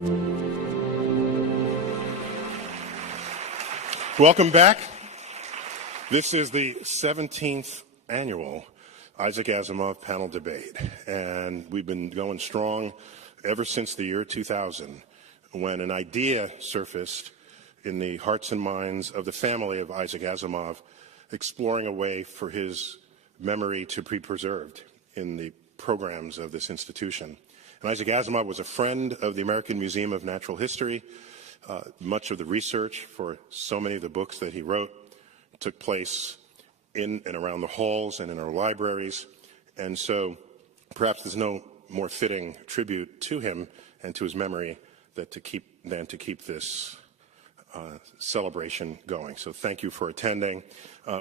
Welcome back. This is the 17th annual Isaac Asimov panel debate, and we've been going strong ever since the year 2000, when an idea surfaced in the hearts and minds of the family of Isaac Asimov, exploring a way for his memory to be preserved in the programs of this institution. And Isaac Asimov was a friend of the American Museum of Natural History. Much of the research for so many of the books that he wrote took place in and around the halls and in our libraries. And so perhaps there's no more fitting tribute to him and to his memory than to keep this celebration going. So thank you for attending.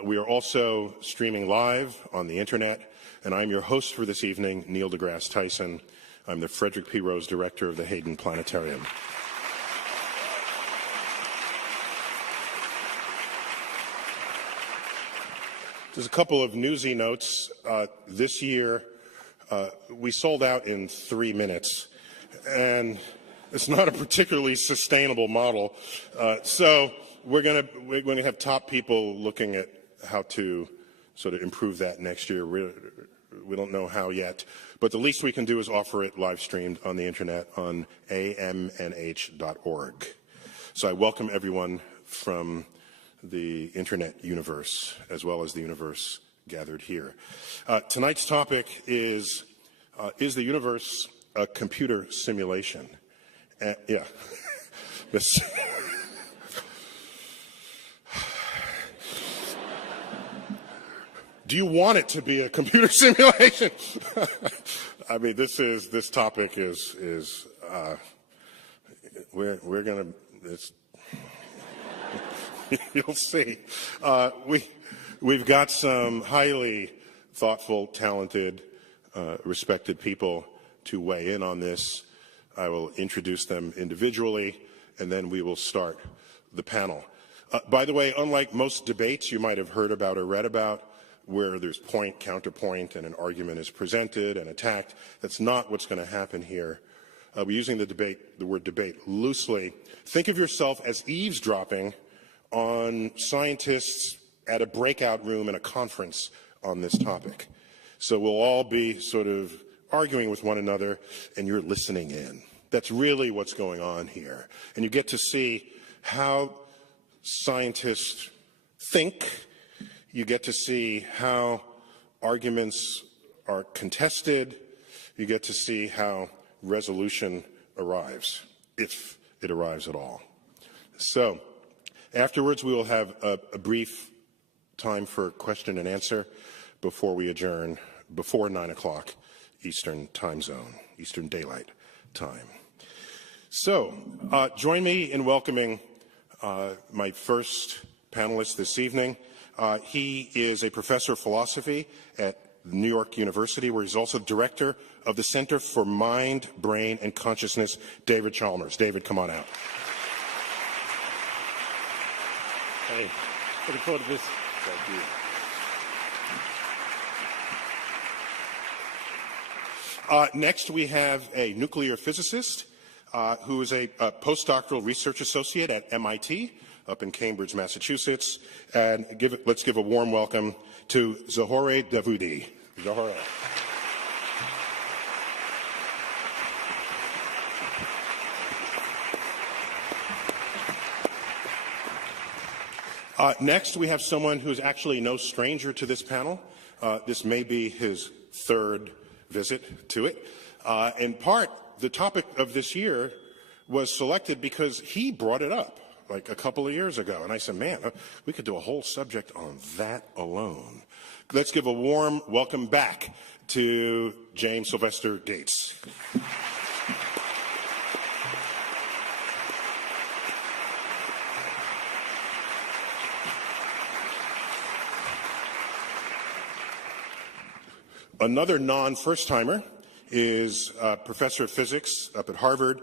We are also streaming live on the internet, and I'm your host for this evening, Neil deGrasse Tyson. I'm the Frederick P. Rose Director of the Hayden Planetarium. There's a couple of newsy notes. This year, we sold out in 3 minutes, and it's not a particularly sustainable model. So we're going to have top people looking at how to sort of improve that next year. We don't know how yet, but the least we can do is offer it live streamed on the internet on amnh.org. So I welcome everyone from the internet universe, as well as the universe gathered here. Tonight's topic is the universe a computer simulation? Yeah. Do you want it to be a computer simulation? I mean, this topic is we're gonna. You'll see. We've got some highly thoughtful, talented, respected people to weigh in on this. I will introduce them individually, and then we will start the panel. By the way, unlike most debates you might have heard about or read about, where there's point, counterpoint, and an argument is presented and attacked, that's not what's going to happen here. We're using the word debate loosely. Think of yourself as eavesdropping on scientists at a breakout room in a conference on this topic. So we'll all be sort of arguing with one another, and you're listening in. That's really what's going on here. And you get to see how scientists think. You get to see how arguments are contested. You get to see how resolution arrives, if it arrives at all. So afterwards, we will have a brief time for question and answer before we adjourn, before 9 o'clock Eastern time zone, Eastern Daylight Time. So join me in welcoming my first panelist this evening. He is a professor of philosophy at New York University, where he's also director of the Center for Mind, Brain, and Consciousness, David Chalmers. David, come on out. Hey, looking forward to this. Thank you. Next, we have a nuclear physicist who is a postdoctoral research associate at MIT up in Cambridge, Massachusetts. And let's give a warm welcome to Zohore Davoudi. Zohore. Next, we have someone who's actually no stranger to this panel. This may be his third visit to it. In part, the topic of this year was selected because he brought it up like a couple of years ago. And I said, man, we could do a whole subject on that alone. Let's give a warm welcome back to James Sylvester Gates. Another non-first-timer is professor of physics up at Harvard,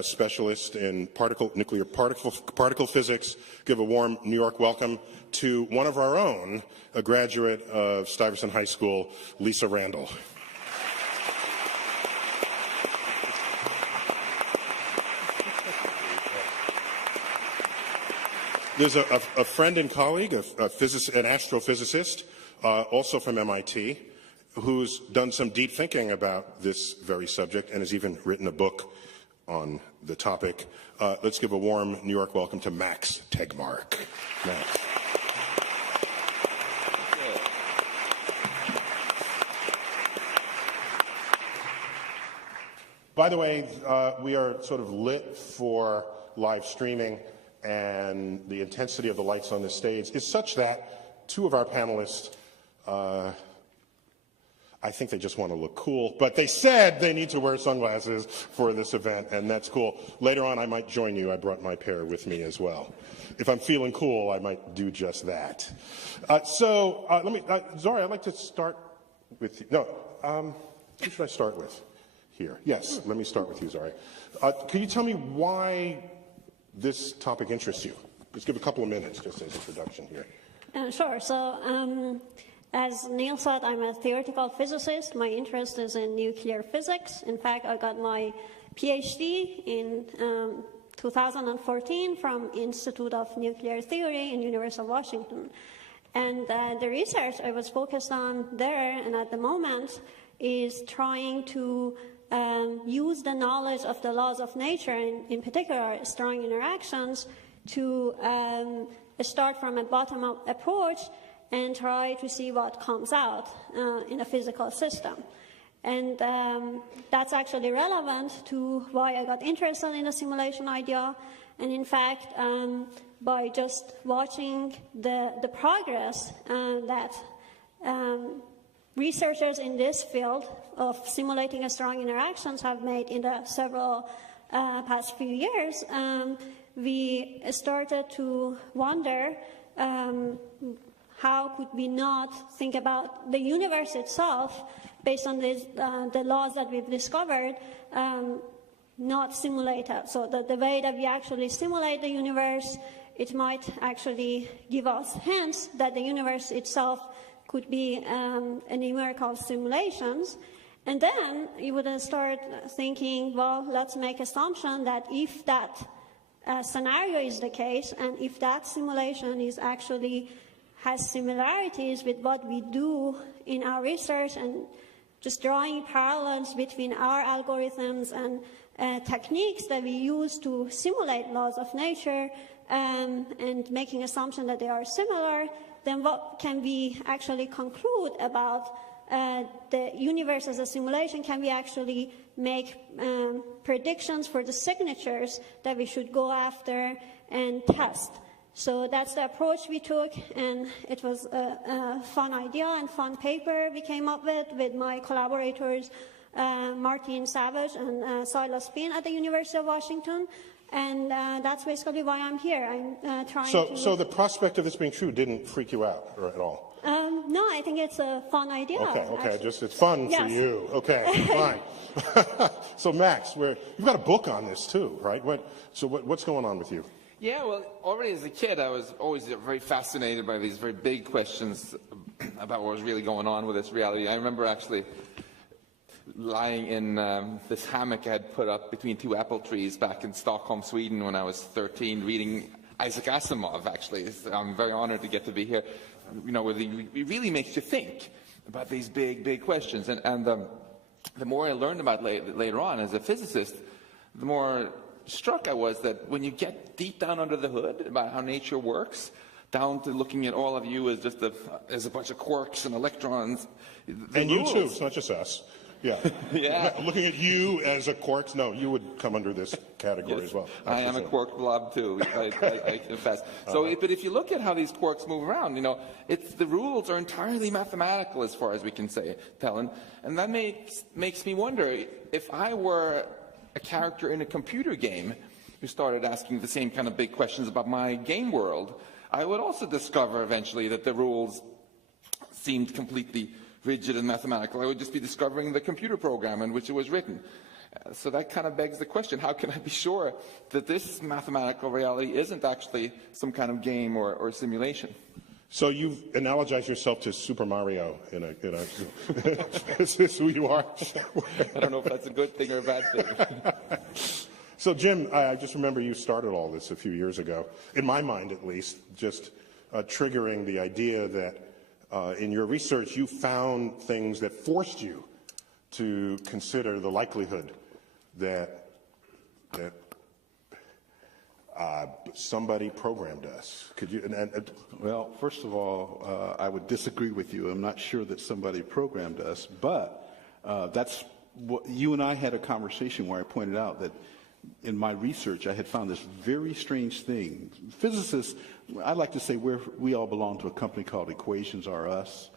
specialist in nuclear particle physics. Give a warm New York welcome to one of our own, a graduate of Stuyvesant High School, Lisa Randall. There's a friend and colleague, an astrophysicist, also from MIT, who's done some deep thinking about this very subject and has even written a book on the topic. Let's give a warm New York welcome to Max Tegmark. Max. By the way, we are sort of lit for live streaming, and the intensity of the lights on this stage is such that two of our panelists, I think they just want to look cool, but they said they need to wear sunglasses for this event, and that's cool. Later on, I might join you. I brought my pair with me as well. If I'm feeling cool, I might do just that. Zari, I'd like to start with you. No, who should I start with here? Yes, let me start with you, Zari. Can you tell me why this topic interests you? Just give a couple of minutes just as introduction here. Sure. So, as Neil said, I'm a theoretical physicist. My interest is in nuclear physics. In fact, I got my PhD in 2014 from Institute of Nuclear Theory in University of Washington. And the research I was focused on there, and at the moment, is trying to use the knowledge of the laws of nature, and in particular strong interactions, to start from a bottom-up approach and try to see what comes out in a physical system. And that's actually relevant to why I got interested in the simulation idea. And in fact, by just watching the progress that researchers in this field of simulating strong interactions have made in the several past few years, we started to wonder how could we not think about the universe itself based on the laws that we've discovered, not simulated. So the way that we actually simulate the universe, it might actually give us hints that the universe itself could be a numerical simulations. And then you would start thinking, well, let's make assumption that if that scenario is the case, and if that simulation is actually has similarities with what we do in our research, and just drawing parallels between our algorithms and techniques that we use to simulate laws of nature, and making assumption that they are similar, then what can we actually conclude about the universe as a simulation? Can we actually make predictions for the signatures that we should go after and test? So that's the approach we took, and it was a fun idea and fun paper we came up with my collaborators, Martin Savage and Silas Payne at the University of Washington. And that's basically why I'm here. I'm trying to... So the prospect of this being true didn't freak you out at all? No, I think it's a fun idea. Okay, it's fun yes. for you. Okay, fine. So Max, you've got a book on this too, right? What's going on with you? Yeah, well, already as a kid, I was always very fascinated by these very big questions about what was really going on with this reality. I remember actually lying in this hammock I had put up between two apple trees back in Stockholm, Sweden, when I was 13, reading Isaac Asimov, actually. I'm very honored to get to be here. You know, it really makes you think about these big, big questions. And the more I learned about later on as a physicist, the more struck I was that when you get deep down under the hood about how nature works, down to looking at all of you as just as a bunch of quarks and electrons. And you too, it's not just us. Yeah. Yeah. Looking at you as a quark, no, you would come under this category yes, as well. I am a quark blob too, I confess. So, but if you look at how these quarks move around, you know, the rules are entirely mathematical as far as we can say, Helen. And that makes me wonder, if I were a character in a computer game who started asking the same kind of big questions about my game world, I would also discover eventually that the rules seemed completely rigid and mathematical. I would just be discovering the computer program in which it was written. So that kind of begs the question, how can I be sure that this mathematical reality isn't actually some kind of game or simulation? So you've analogized yourself to Super Mario in a is this who you are? I don't know if that's a good thing or a bad thing. So, Jim, I just remember you started all this a few years ago, in my mind at least, just triggering the idea that in your research you found things that forced you to consider the likelihood that somebody programmed us. Could you? Well, first of all, I would disagree with you. I'm not sure that somebody programmed us, but that's what you and I had a conversation where I pointed out that in my research I had found this very strange thing. Physicists, I like to say we all belong to a company called Equations R Us.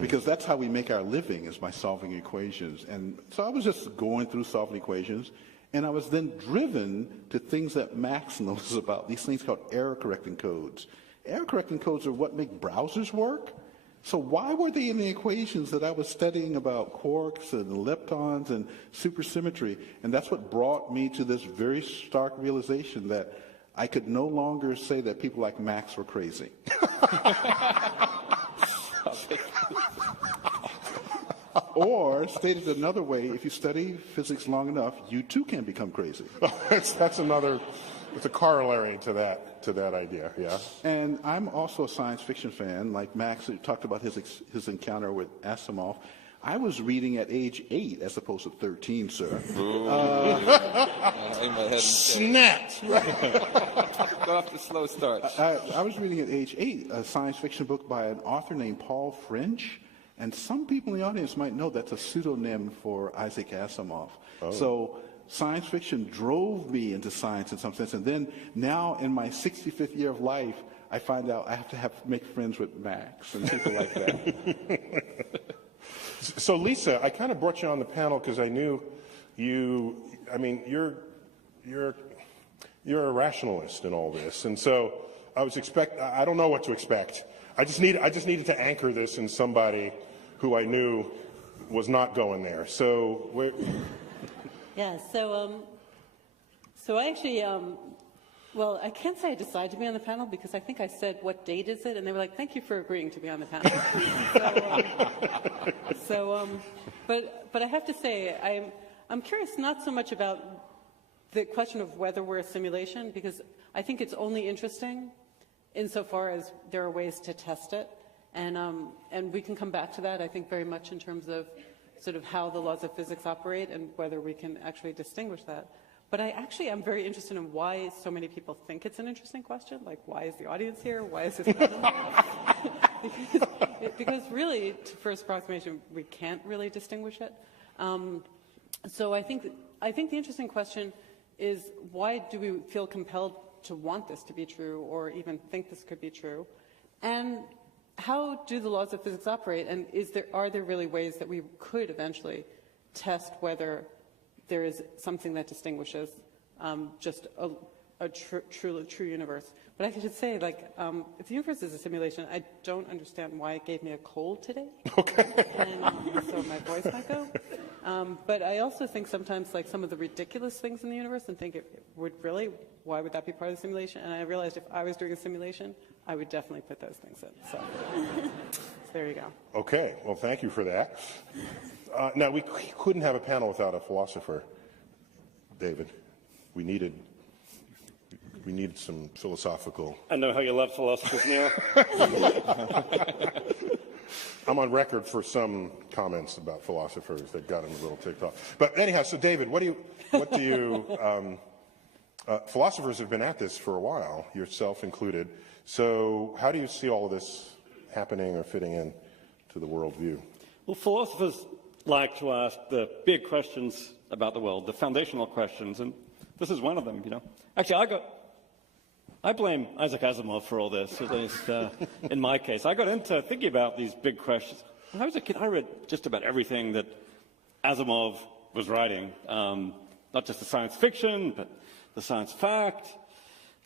Because that's how we make our living, is by solving equations. And so I was just going through solving equations, and I was then driven to things that Max knows about, these things called error correcting codes. Error correcting codes are what make browsers work. So why were they in the equations that I was studying about quarks and leptons and supersymmetry? And that's what brought me to this very stark realization that I could no longer say that people like Max were crazy. Or, stated another way, if you study physics long enough, you too can become crazy. It's a corollary to that idea, yeah. And I'm also a science fiction fan, like Max talked about his encounter with Asimov. I was reading at age 8 as opposed to 13, sir. Snapped! Got off the slow start. I was reading at age 8 a science fiction book by an author named Paul French. And some people in the audience might know that's a pseudonym for Isaac Asimov. Oh. So science fiction drove me into science in some sense. And then now in my 65th year of life, I find out I have to make friends with Max and people like that. So Lisa, I kind of brought you on the panel because I knew you're a rationalist in all this. And so I don't know what to expect. I just needed to anchor this in somebody who I knew was not going there. So yeah. So I actually, well, I can't say I decided to be on the panel because I think I said, "What date is it?" And they were like, "Thank you for agreeing to be on the panel." But I have to say, I'm curious not so much about the question of whether we're a simulation, because I think it's only interesting insofar as there are ways to test it, and we can come back to that, I think, very much in terms of sort of how the laws of physics operate and whether we can actually distinguish that. But I actually am very interested in why so many people think it's an interesting question. Like, why is the audience here? Why is this panel here? Because really, to first approximation, we can't really distinguish it. So I think the interesting question is, why do we feel compelled to want this to be true or even think this could be true? And how do the laws of physics operate? And are there really ways that we could eventually test whether there is something that distinguishes just a true universe? But I should say, like, if the universe is a simulation, I don't understand why it gave me a cold today. Okay. And so my voice might go. But I also think sometimes, like, some of the ridiculous things in the universe, and think why would that be part of the simulation? And I realized if I was doing a simulation, I would definitely put those things in. So there you go. Okay. Well, thank you for that. Now, we couldn't have a panel without a philosopher, David. We needed some philosophical... I know how you love philosophers, Neil. I'm on record for some comments about philosophers that got him a little ticked off. But anyhow, so David, what do you philosophers have been at this for a while, yourself included. So how do you see all of this happening or fitting in to the worldview? Well, philosophers like to ask the big questions about the world, the foundational questions, and this is one of them, you know. Actually, I blame Isaac Asimov for all this, at least in my case. I got into thinking about these big questions. When I was a kid, I read just about everything that Asimov was writing, not just the science fiction, but the science fact,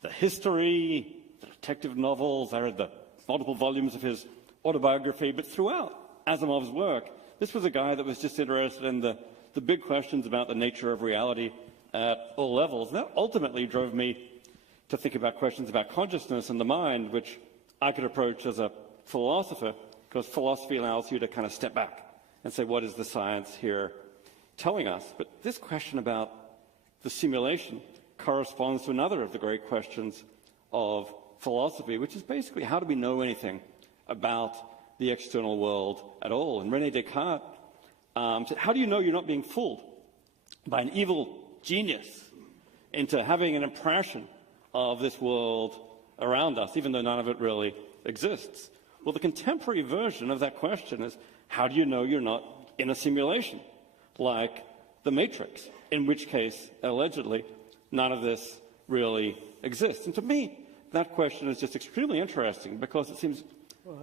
the history, the detective novels. I read the multiple volumes of his autobiography. But throughout Asimov's work, this was a guy that was just interested in the big questions about the nature of reality at all levels. And that ultimately drove me to think about questions about consciousness and the mind, which I could approach as a philosopher, because philosophy allows you to kind of step back and say, what is the science here telling us? But this question about the simulation corresponds to another of the great questions of philosophy, which is basically, how do we know anything about the external world at all? And René Descartes said, how do you know you're not being fooled by an evil genius into having an impression of this world around us, even though none of it really exists? Well, the contemporary version of that question is, how do you know you're not in a simulation like the Matrix, in which case, allegedly, none of this really exists? And to me, that question is just extremely interesting, because it seems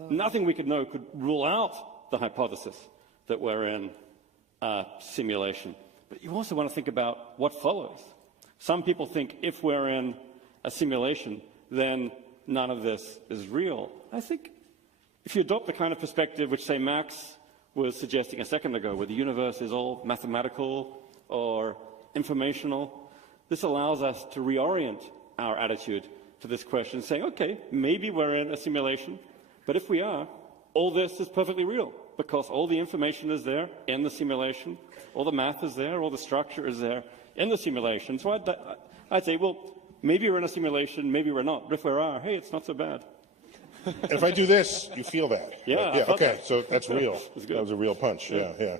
nothing we could know could rule out the hypothesis that we're in a simulation. But you also want to think about what follows. Some people think if we're in a simulation, then none of this is real. I think if you adopt the kind of perspective which, say, Max was suggesting a second ago, where the universe is all mathematical or informational, this allows us to reorient our attitude to this question, saying, okay, maybe we're in a simulation, but if we are, all this is perfectly real, because all the information is there in the simulation, all the math is there, all the structure is there in the simulation. So I'd say, well, maybe we're in a simulation, maybe we're not, but if we are, hey, it's not so bad. If I do this, you feel that. Yeah. Right? Yeah. Okay. So that's real. That was a real punch. Yeah.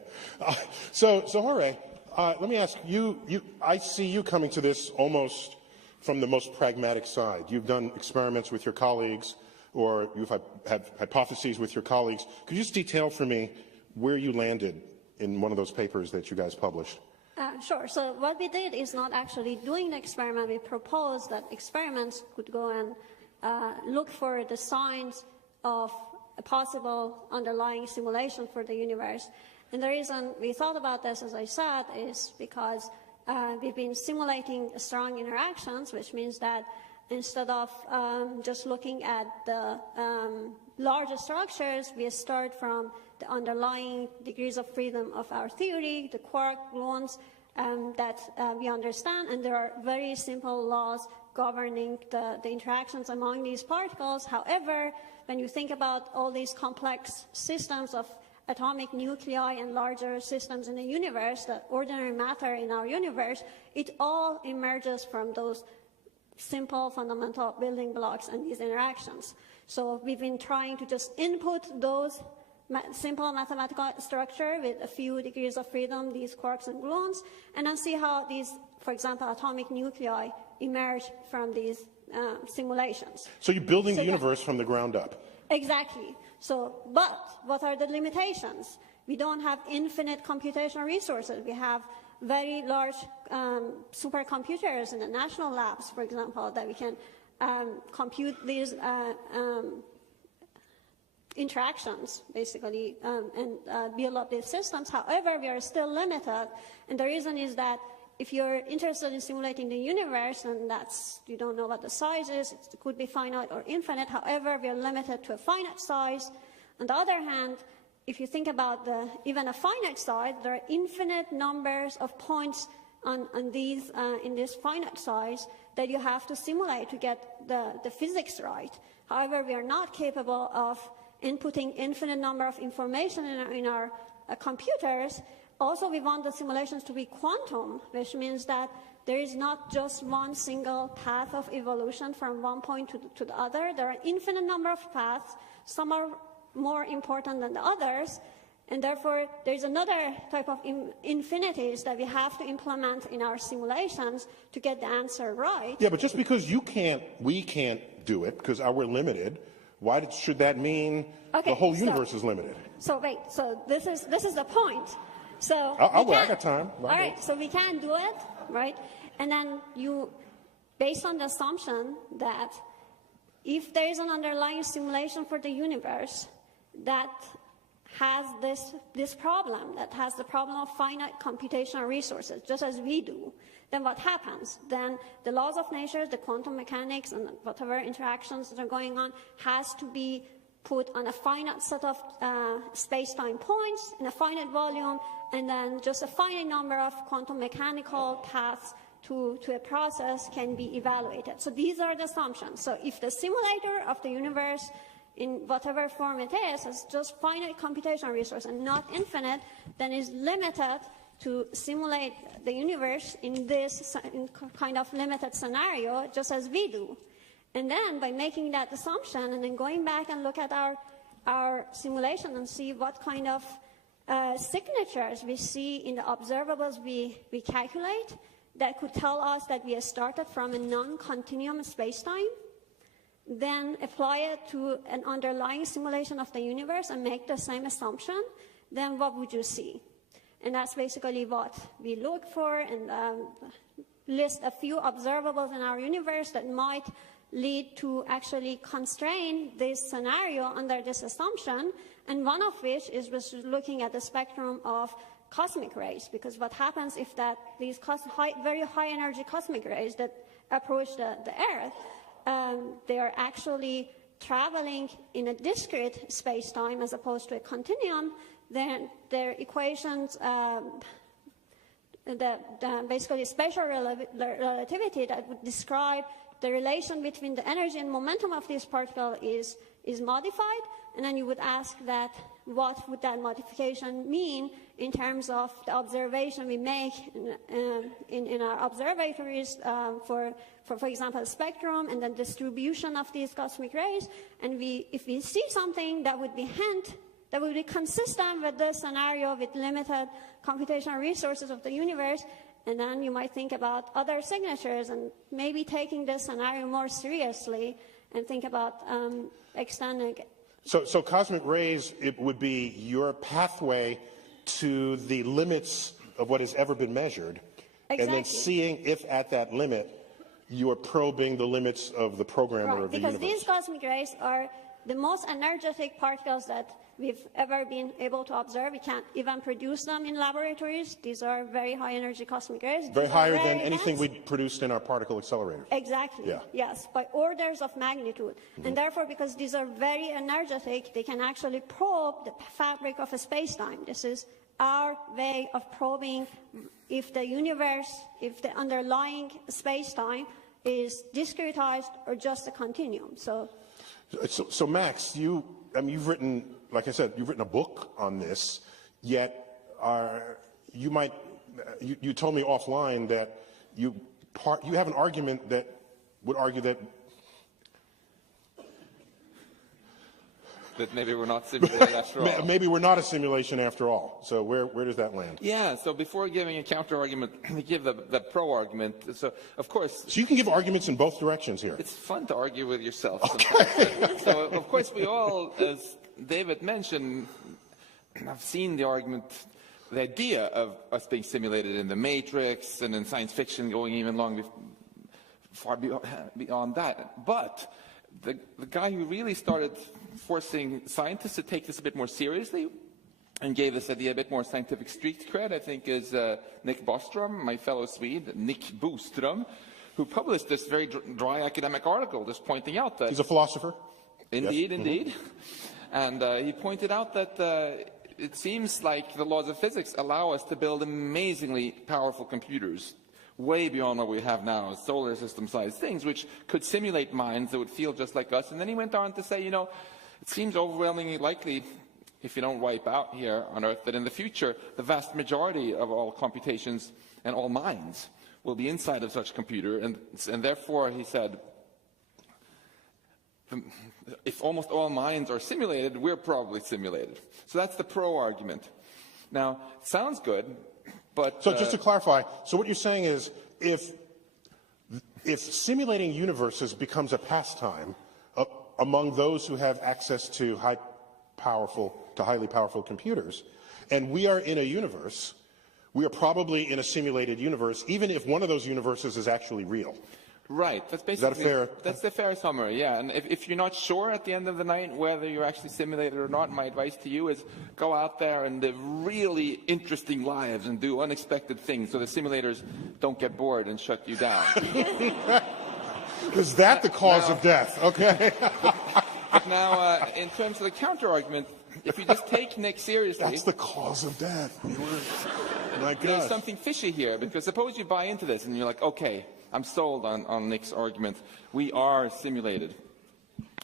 So Jorge, let me ask you. I see you coming to this almost from the most pragmatic side. You've done experiments with your colleagues, or you've had hypotheses with your colleagues. Could you just detail for me where you landed in one of those papers that you guys published? Sure. So what we did is not actually doing the experiment. We proposed that experiments could go and look for the signs of a possible underlying simulation for the universe. And the reason we thought about this, as I said, is because we've been simulating strong interactions, which means that instead of just looking at the larger structures, we start from the underlying degrees of freedom of our theory, the quark gluons that we understand, and there are very simple laws governing the interactions among these particles. However, when you think about all these complex systems of atomic nuclei and larger systems in the universe, the ordinary matter in our universe, it all emerges from those simple fundamental building blocks and these interactions. So we've been trying to just input those simple mathematical structure with a few degrees of freedom, these quarks and gluons, and then see how these, for example, atomic nuclei emerge from these simulations. So you're building the universe from the ground up. Exactly. So, but what are the limitations? We don't have infinite computational resources. We have very large supercomputers in the national labs, for example, that we can compute these interactions, basically, and build up these systems. However, we are still limited, and the reason is that if you're interested in simulating the universe, and that's, you don't know what the size is, it could be finite or infinite. However, we are limited to a finite size. On the other hand, if you think about even a finite size, there are infinite numbers of points on these in this finite size that you have to simulate to get the physics right. However, we are not capable of inputting infinite number of information in our computers. Also, we want the simulations to be quantum, which means that there is not just one single path of evolution from one point to the other. There are infinite number of paths. Some are more important than the others, and therefore there's another type of infinities that we have to implement in our simulations to get the answer right. Yeah, but just because we can't do it because we're limited, why should that mean the whole universe is limited? So wait, so this is the point. So I got time. All right, so we can do it, right? And then based on the assumption that if there is an underlying simulation for the universe that has this problem, that has the problem of finite computational resources, just as we do, then what happens? Then the laws of nature, the quantum mechanics, and whatever interactions that are going on has to be put on a finite set of space-time points in a finite volume, and then just a finite number of quantum mechanical paths to a process can be evaluated. So these are the assumptions. So if the simulator of the universe, in whatever form it is just finite computational resource and not infinite, then is limited to simulate the universe in this kind of limited scenario, just as we do. And then by making that assumption and then going back and look at our simulation and see what kind of signatures we see in the observables we calculate, that could tell us that we started from a non-continuum spacetime, then apply it to an underlying simulation of the universe and make the same assumption, then what would you see? And that's basically what we look for, and list a few observables in our universe that might lead to actually constrain this scenario under this assumption, and one of which is looking at the spectrum of cosmic rays, because what happens if that these very high energy cosmic rays that approach the Earth, they are actually traveling in a discrete space-time as opposed to a continuum, then their equations, basically spatial relativity that would describe the relation between the energy and momentum of this particle is modified, and then you would ask that what would that modification mean in terms of the observation we make in our observatories for example, spectrum and then distribution of these cosmic rays. And if we see something that would be that would be consistent with the scenario with limited computational resources of the universe, and then you might think about other signatures and maybe taking this scenario more seriously and think about extending. So cosmic rays, it would be your pathway to the limits of what has ever been measured. Exactly. And then seeing if at that limit you are probing the limits of the programmer of the universe. Because these cosmic rays are the most energetic particles that we've ever been able to observe. We can't even produce them in laboratories. These are very high energy cosmic rays. Very higher than anything we produced in our particle accelerators. Exactly. Yeah. Yes, by orders of magnitude. And therefore, because these are very energetic, they can actually probe the fabric of a space-time. This is our way of probing if the universe, if the underlying space-time is discretized or just a continuum. So Max, you've written, like I said, you've written a book on this, yet you told me offline that you have an argument that would argue that maybe we're not simulated after all. Maybe we're not a simulation after all. So where does that land? Yeah, so before giving a counter-argument, we give the pro-argument. So, of course... So you can give arguments in both directions here. It's fun to argue with yourself sometimes. So, of course, we all, as David mentioned, have seen the argument, the idea of us being simulated in the Matrix and in science fiction going even far beyond that. But the guy who really started forcing scientists to take this a bit more seriously and gave this idea a bit more scientific street cred, I think, is Nick Bostrom, my fellow Swede, Nick Boström, who published this very dry academic article just pointing out that... He's a philosopher. Indeed, yes. Indeed. And he pointed out that it seems like the laws of physics allow us to build amazingly powerful computers, way beyond what we have now, solar system-sized things, which could simulate minds that would feel just like us. And then he went on to say, it seems overwhelmingly likely, if you don't wipe out here on Earth, that in the future, the vast majority of all computations and all minds will be inside of such a computer. And therefore, he said, if almost all minds are simulated, we're probably simulated. So that's the pro-argument. Now, it sounds good, but... So just to clarify, so what you're saying is if simulating universes becomes a pastime among those who have access to highly powerful computers, and we are in a universe, we are probably in a simulated universe, even if one of those universes is actually real. Right. That's basically that's the fair summary. Yeah. And if you're not sure at the end of the night whether you're actually simulated or not, my advice to you is go out there and live really interesting lives and do unexpected things so the simulators don't get bored and shut you down. Is that the cause of death? Okay. But now, in terms of the counter-argument, if you just take Nick seriously... That's the cause of death. My God. There's something fishy here, because suppose you buy into this and you're like, okay, I'm sold on Nick's argument. We are simulated.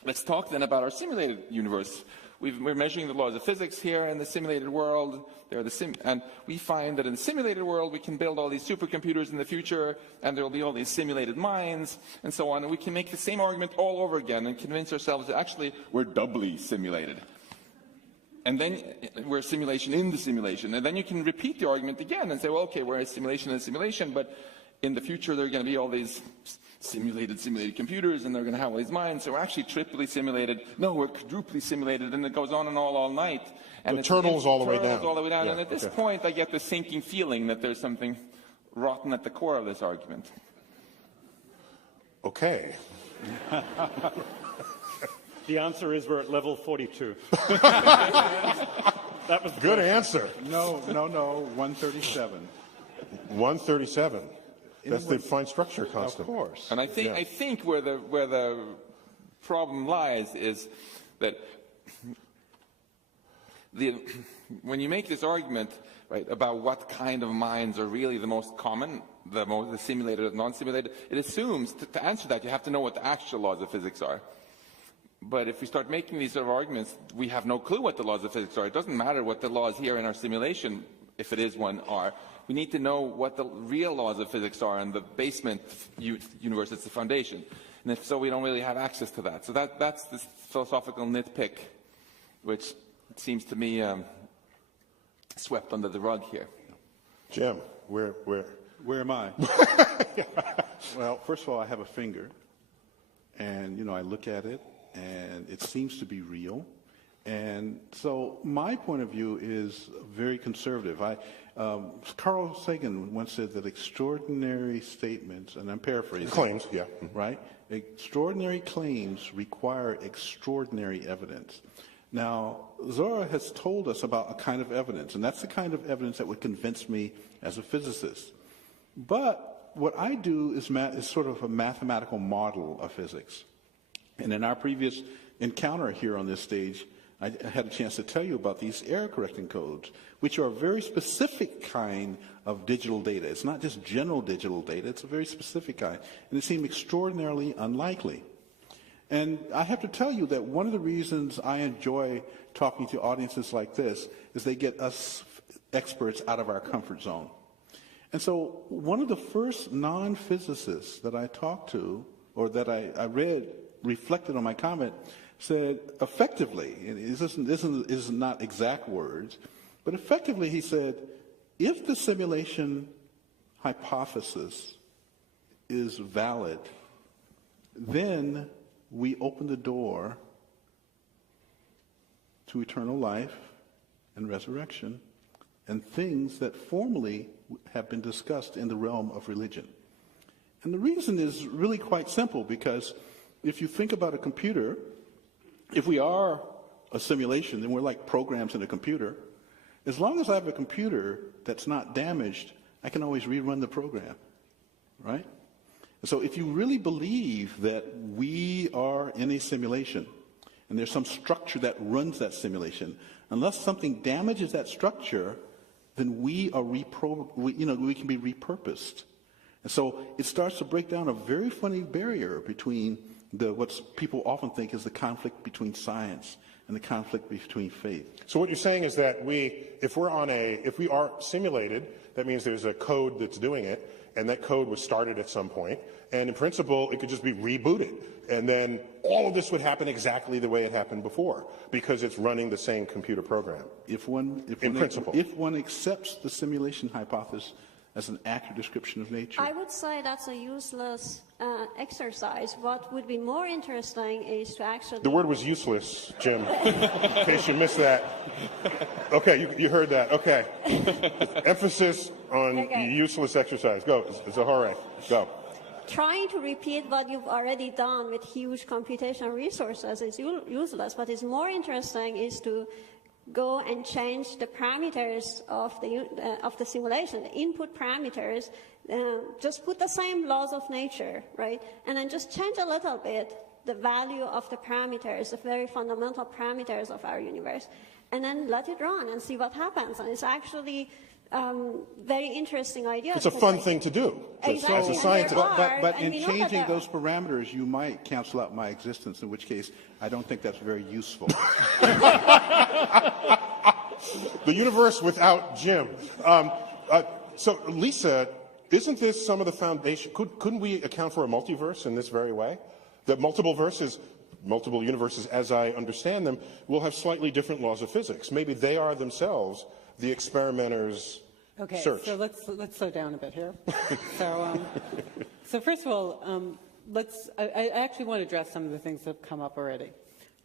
Let's talk then about our simulated universe. we're measuring the laws of physics here in the simulated world. And we find that in the simulated world, we can build all these supercomputers in the future, and there will be all these simulated minds, and so on. And we can make the same argument all over again and convince ourselves that actually we're doubly simulated. And then we're a simulation in the simulation. And then you can repeat the argument again and say, well, okay, we're a simulation in a simulation, but in the future there are going to be all these simulated computers, and they're going to have all these minds. So we're actually triply simulated. No, we're quadruply simulated, and it goes on and all night. And the turtles all the way down. Yeah, and at this point, I get the sinking feeling that there's something rotten at the core of this argument. Okay. The answer is we're at level 42. That was Good answer. No, 137. 137. That's the fine structure constant. Of course. And I think where the problem lies is that when you make this argument, right, about what kind of minds are really the most common, the simulated or non-simulated, it assumes to answer that you have to know what the actual laws of physics are. But if we start making these sort of arguments, we have no clue what the laws of physics are. It doesn't matter what the laws here in our simulation, if it is one, are. We need to know what the real laws of physics are in the basement universe. It's the foundation. And if so, we don't really have access to that. So that's this philosophical nitpick, which seems to me swept under the rug here. Jim, where Where am I? Well, first of all, I have a finger, and I look at it, and it seems to be real. And so my point of view is very conservative. Carl Sagan once said that extraordinary statements, and I'm paraphrasing. claims, yeah. Right? Extraordinary claims require extraordinary evidence. Now, Zora has told us about a kind of evidence, and that's the kind of evidence that would convince me as a physicist. But what I do is sort of a mathematical model of physics. And in our previous encounter here on this stage, I had a chance to tell you about these error-correcting codes, which are a very specific kind of digital data. It's not just general digital data, it's a very specific kind. And it seemed extraordinarily unlikely. And I have to tell you that one of the reasons I enjoy talking to audiences like this is they get us experts out of our comfort zone. And so one of the first non-physicists that I talked to, or that I read, reflected on my comment, said effectively, and this is not exact words, but effectively he said, if the simulation hypothesis is valid, then we open the door to eternal life and resurrection and things that formerly have been discussed in the realm of religion. And the reason is really quite simple, because if you think about a computer, if we are a simulation, then we're like programs in a computer. As long as I have a computer that's not damaged, I can always rerun the program, right? So if you really believe that we are in a simulation and there's some structure that runs that simulation, unless something damages that structure, then we can be repurposed. And so it starts to break down a very funny barrier between what people often think is the conflict between science and the conflict between faith. So what you're saying is that if we are simulated, that means there's a code that's doing it, and that code was started at some point, and in principle, it could just be rebooted, and then all of this would happen exactly the way it happened before, because it's running the same computer program. If one accepts the simulation hypothesis as an accurate description of nature, I would say that's a useless exercise. What would be more interesting is to actually... The word was useless, Jim, in case you missed that. Okay, you heard that. Okay. Emphasis on useless exercise. Go, Zahara, go. Trying to repeat what you've already done with huge computational resources is useless. What is more interesting is to go and change the parameters of the simulation, the input parameters. Just put the same laws of nature, right? And then just change a little bit the value of the parameters, the very fundamental parameters of our universe, and then let it run and see what happens. And it's actually very interesting ideas. It's a fun thing to do, just Exactly. as a And scientist. there are, But and in we know that changing there are. those parameters, you might cancel out my existence, in which case I don't think that's very useful. The universe without Jim. So, Lisa, isn't this some of the foundation? Couldn't we account for a multiverse in this very way? That multiple universes, as I understand them, will have slightly different laws of physics. Maybe they are themselves the experimenter's Okay, search. so let's slow down a bit here. So first of all, I actually want to address some of the things that have come up already.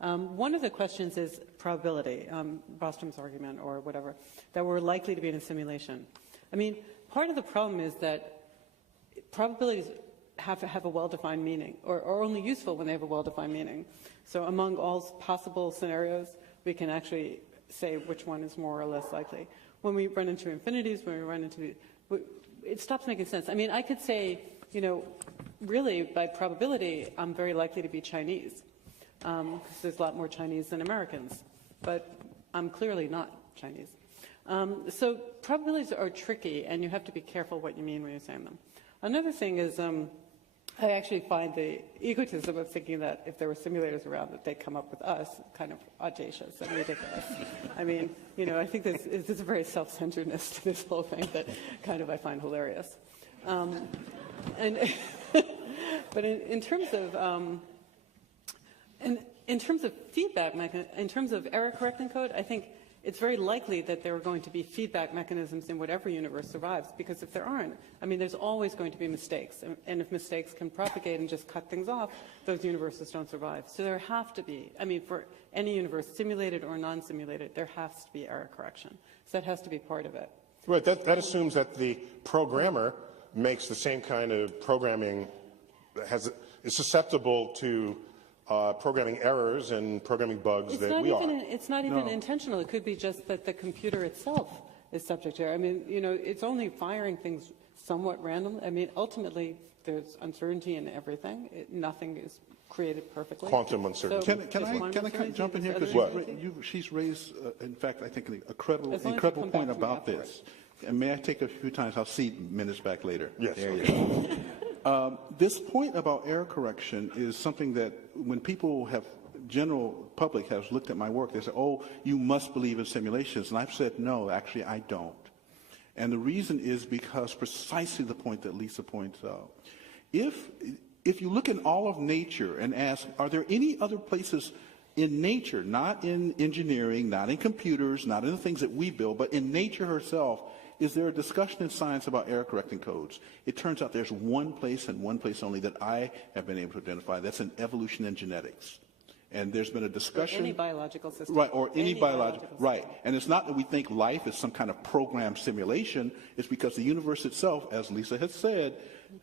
One of the questions is probability, Bostrom's argument or whatever, that we're likely to be in a simulation. I mean, part of the problem is that probabilities have to have a well-defined meaning, or only useful when they have a well-defined meaning. So among all possible scenarios, we can actually say which one is more or less likely. When we run into infinities, it stops making sense. I mean, I could say, really, by probability, I'm very likely to be Chinese, because there's a lot more Chinese than Americans, but I'm clearly not Chinese. So probabilities are tricky, and you have to be careful what you mean when you're saying them. Another thing is, I actually find the egotism of thinking that if there were simulators around, that they'd come up with us kind of audacious and ridiculous. I mean, I think there's a very self-centeredness to this whole thing that kind of I find hilarious. But in terms of feedback, in terms of error correcting code, I think it's very likely that there are going to be feedback mechanisms in whatever universe survives, because if there aren't, I mean, there's always going to be mistakes. And if mistakes can propagate and just cut things off, those universes don't survive. So there have to be, I mean, for any universe, simulated or non-simulated, there has to be error correction. So that has to be part of it. Right, that assumes that the programmer makes the same kind of programming, is susceptible to programming errors and programming bugs that we are. It's not even intentional. It could be just that the computer itself is subject to error. I mean, it's only firing things somewhat randomly. I mean, ultimately, there's uncertainty in everything. Nothing is created perfectly. Quantum uncertainty. So Can I jump in here? Because she's raised, in fact, I think, an incredible point about this. And may I take a few times? I'll see minutes back later. Yes. There you go. This point about error correction is something that when people general public has looked at my work, they say, oh, you must believe in simulations. And I've said, no, actually, I don't. And the reason is because precisely the point that Lisa points out. If you look in all of nature and ask, are there any other places in nature, not in engineering, not in computers, not in the things that we build, but in nature herself, is there a discussion in science about error correcting codes? It turns out there's one place and one place only that I have been able to identify. That's in evolution and genetics. And there's been a discussion. Or any biological system. Right, or any biological system. Right. And it's not that we think life is some kind of programmed simulation. It's because the universe itself, as Lisa has said,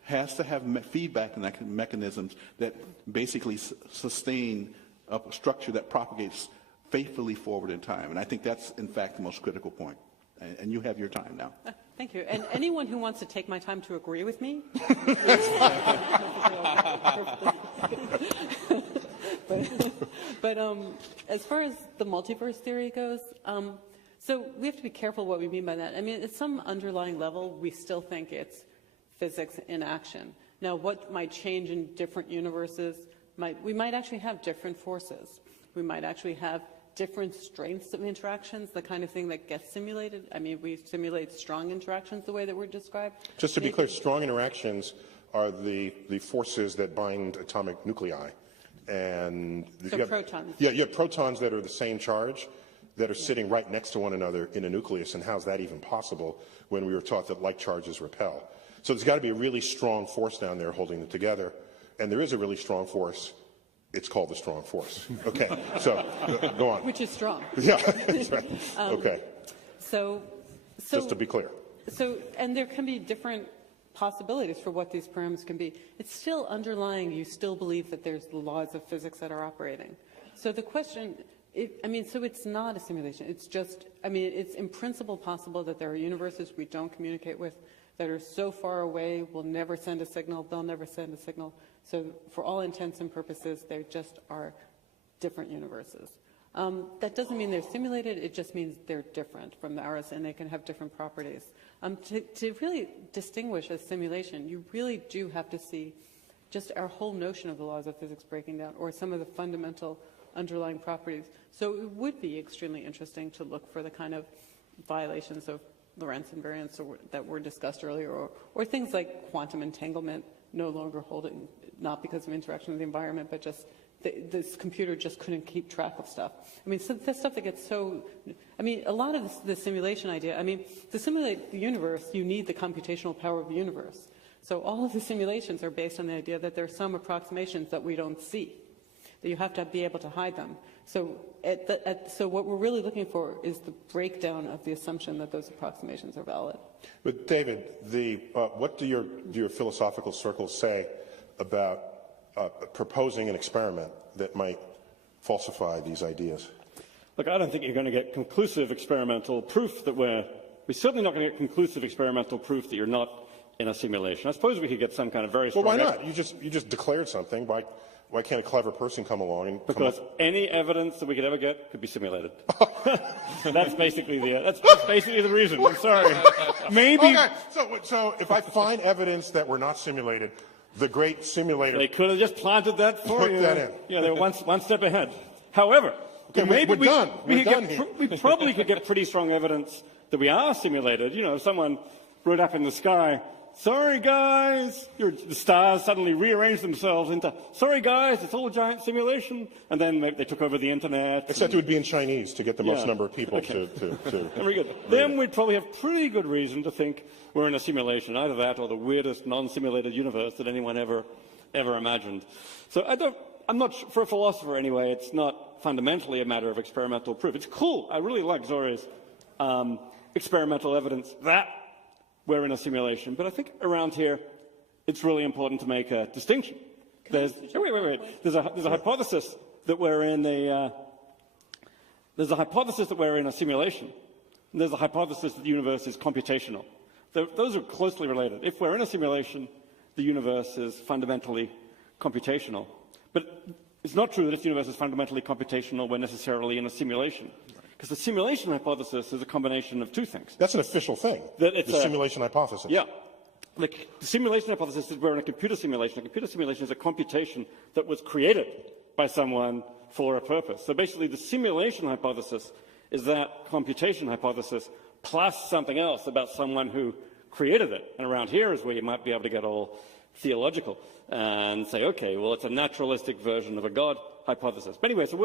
has to have feedback mechanisms that basically sustain a structure that propagates faithfully forward in time. And I think that's, in fact, the most critical point. And you have your time now. Thank you. And anyone who wants to take my time to agree with me, but as far as the multiverse theory goes, so we have to be careful what we mean by that. I mean, at some underlying level, we still think it's physics in action. Now, what might change in different universes? We might actually have different forces. We might actually have different strengths of interactions, the kind of thing that gets simulated. I mean, we simulate strong interactions the way that were described. Just to be clear, strong interactions are the forces that bind atomic nuclei. And so protons. Yeah, you have protons that are the same charge that are sitting right next to one another in a nucleus. And how's that even possible when we were taught that like charges repel? So there's got to be a really strong force down there holding them together. And there is a really strong force. It's called the strong force. Okay, so go on. Which is strong. Yeah, that's right. Okay. So just to be clear. So, and there can be different possibilities for what these parameters can be. It's still underlying, you still believe that there's the laws of physics that are operating. So the question, so it's not a simulation. It's just, it's in principle possible that there are universes we don't communicate with that are so far away, we'll never send a signal, they'll never send a signal. So for all intents and purposes, they just are different universes. That doesn't mean they're simulated, it just means they're different from ours and they can have different properties. To really distinguish a simulation, you really do have to see just our whole notion of the laws of physics breaking down, or some of the fundamental underlying properties. So it would be extremely interesting to look for the kind of violations of Lorentz invariance that were discussed earlier, or things like quantum entanglement no longer holding, not because of interaction with the environment, but just this computer just couldn't keep track of stuff. I mean, so this stuff that gets so, I mean, a lot of the simulation idea, I mean, to simulate the universe, you need the computational power of the universe. So all of the simulations are based on the idea that there are some approximations that we don't see, that you have to be able to hide them. So, so what we're really looking for is the breakdown of the assumption that those approximations are valid. But David, what do your philosophical circles say about proposing an experiment that might falsify these ideas? Look, I don't think you're going to get conclusive experimental proof that we're certainly not going to get conclusive experimental proof that you're not in a simulation. I suppose we could get some kind of very strong... Well, why not? You just declared something. Why can't a clever person come along and... Because any evidence that we could ever get could be simulated. That's basically the reason. I'm sorry. Maybe... Okay, so if I find evidence that we're not simulated, the great simulator... They could have just planted that for you. Put that in. Yeah, they were one step ahead. However, okay, maybe we're done. We probably could get pretty strong evidence that we are simulated. You know, if someone wrote up in the sky, "Sorry, guys," the stars suddenly rearranged themselves into, "Sorry, guys, it's all a giant simulation." And then they took over the internet. Except it would be in Chinese to get the most number of people to Very good. Then we'd probably have pretty good reason to think we're in a simulation, either that or the weirdest non-simulated universe that anyone ever imagined. So I'm not sure, for a philosopher anyway, it's not fundamentally a matter of experimental proof. It's cool. I really like Zori's experimental evidence that we're in a simulation. But I think around here, it's really important to make a distinction. Wait. There's a hypothesis that we're in there's a hypothesis that we're in a simulation. And there's a hypothesis that the universe is computational. Those are closely related. If we're in a simulation, the universe is fundamentally computational. But it's not true that if the universe is fundamentally computational, we're necessarily in a simulation. Because the simulation hypothesis is a combination of two things. That's an official thing, the simulation hypothesis. Yeah. The simulation hypothesis is we're in a computer simulation. A computer simulation is a computation that was created by someone for a purpose. So basically, the simulation hypothesis is that computation hypothesis plus something else about someone who created it. And around here is where you might be able to get all theological and say, okay, well, it's a naturalistic version of a God hypothesis. But anyway, so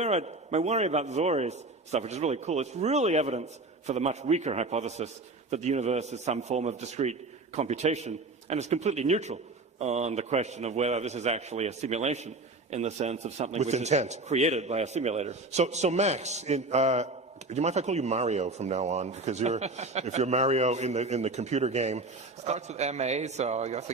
my worry about Zori's stuff, which is really cool, it's really evidence for the much weaker hypothesis that the universe is some form of discrete computation, and it's completely neutral on the question of whether this is actually a simulation in the sense of something with which intent is created by a simulator. So Max, do you mind if I call you Mario from now on? Because if you're Mario in the computer game, starts with M-A, so I guess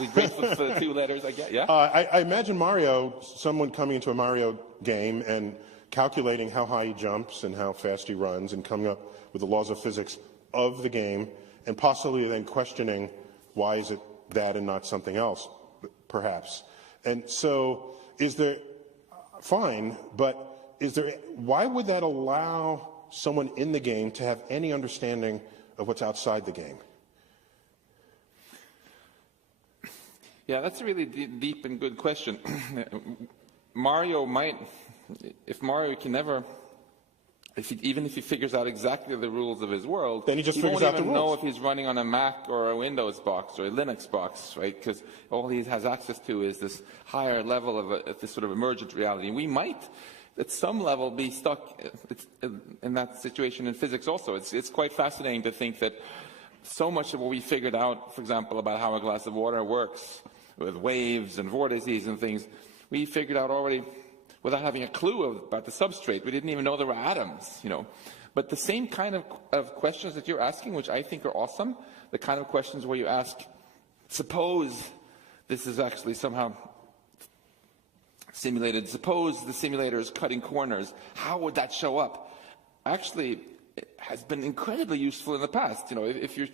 we grateful for the two letters I get. Yeah. I imagine Mario, someone coming into a Mario game and calculating how high he jumps and how fast he runs, and coming up with the laws of physics of the game, and possibly then questioning why is it that and not something else, perhaps. And so, why would that allow someone in the game to have any understanding of what's outside the game? Yeah, that's a really deep and good question. Even if he figures out exactly the rules of his world, then he won't even know if he's running on a Mac or a Windows box or a Linux box, right? Because all he has access to is this higher level of this sort of emergent reality. And we might, at some level, be stuck in that situation in physics also. It's quite fascinating to think that so much of what we figured out, for example, about how a glass of water works, with waves and vortices and things, we figured out already without having a clue about the substrate. We didn't even know there were atoms, you know. But the same kind of questions that you're asking, which I think are awesome, the kind of questions where you ask, suppose this is actually somehow simulated, suppose the simulator is cutting corners, how would that show up? Actually, it has been incredibly useful in the past. You know, if you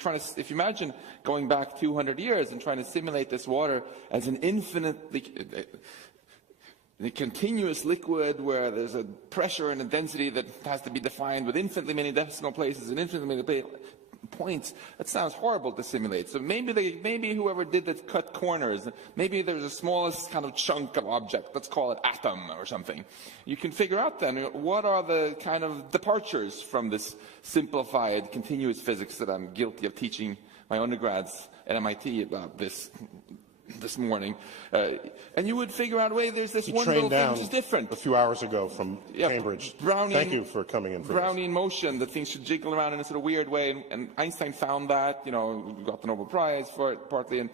imagine going back 200 years and trying to simulate this water as an infinitely a continuous liquid where there's a pressure and a density that has to be defined with infinitely many decimal places and infinitely many points. That sounds horrible to simulate. So maybe whoever did that cut corners. Maybe there's the smallest kind of chunk of object. Let's call it atom or something. You can figure out then what are the kind of departures from this simplified continuous physics that I'm guilty of teaching my undergrads at MIT about this morning, and you would figure out, wait, there's this one little thing which is different. A few hours ago from Cambridge. Thank you for coming in for Brownian motion, that things should jiggle around in a sort of weird way, and Einstein found that, got the Nobel Prize for it partly, and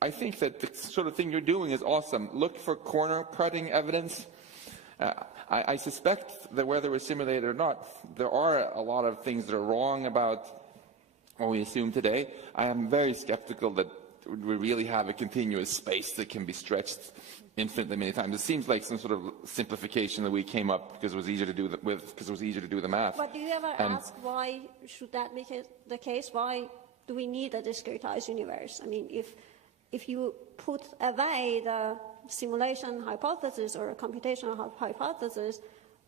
I think that the sort of thing you're doing is awesome. Look for corner-cutting evidence. I suspect that whether we're simulated or not, there are a lot of things that are wrong about what we assume today. I am very skeptical that we really have a continuous space that can be stretched infinitely many times. It seems like some sort of simplification that we came up because it was easier to do the math. But do you ever ask why should that be the case? Why do we need a discretized universe? I mean, if you put away the simulation hypothesis or a computational hypothesis,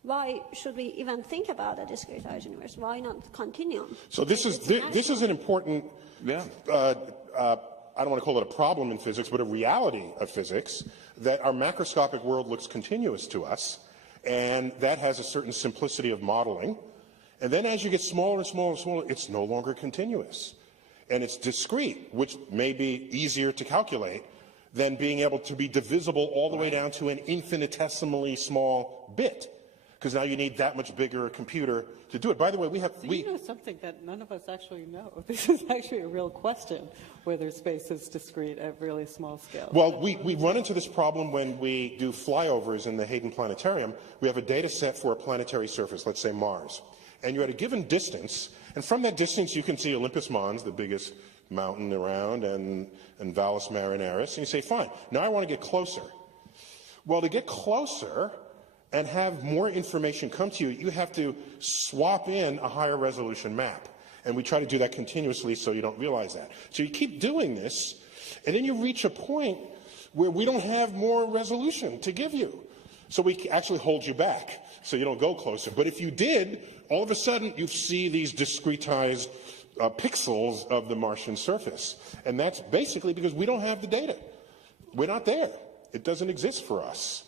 why should we even think about a discretized universe? Why not continuum? So this is an important. I don't want to call it a problem in physics, but a reality of physics, that our macroscopic world looks continuous to us, and that has a certain simplicity of modeling. And then as you get smaller and smaller and smaller, it's no longer continuous. And it's discrete, which may be easier to calculate than being able to be divisible all the way down to an infinitesimally small bit. Because now you need that much bigger a computer to do it. By the way, you know something that none of us actually know. This is actually a real question, whether space is discrete at really small scale. Well, we run into this problem when we do flyovers in the Hayden Planetarium. We have a data set for a planetary surface, let's say Mars. And you're at a given distance, and from that distance you can see Olympus Mons, the biggest mountain around, and Valles Marineris, and you say, fine, now I want to get closer. Well, to get closer and have more information come to you, you have to swap in a higher resolution map. And we try to do that continuously so you don't realize that. So you keep doing this, and then you reach a point where we don't have more resolution to give you. So we actually hold you back so you don't go closer. But if you did, all of a sudden you see these discretized pixels of the Martian surface. And that's basically because we don't have the data. We're not there. It doesn't exist for us.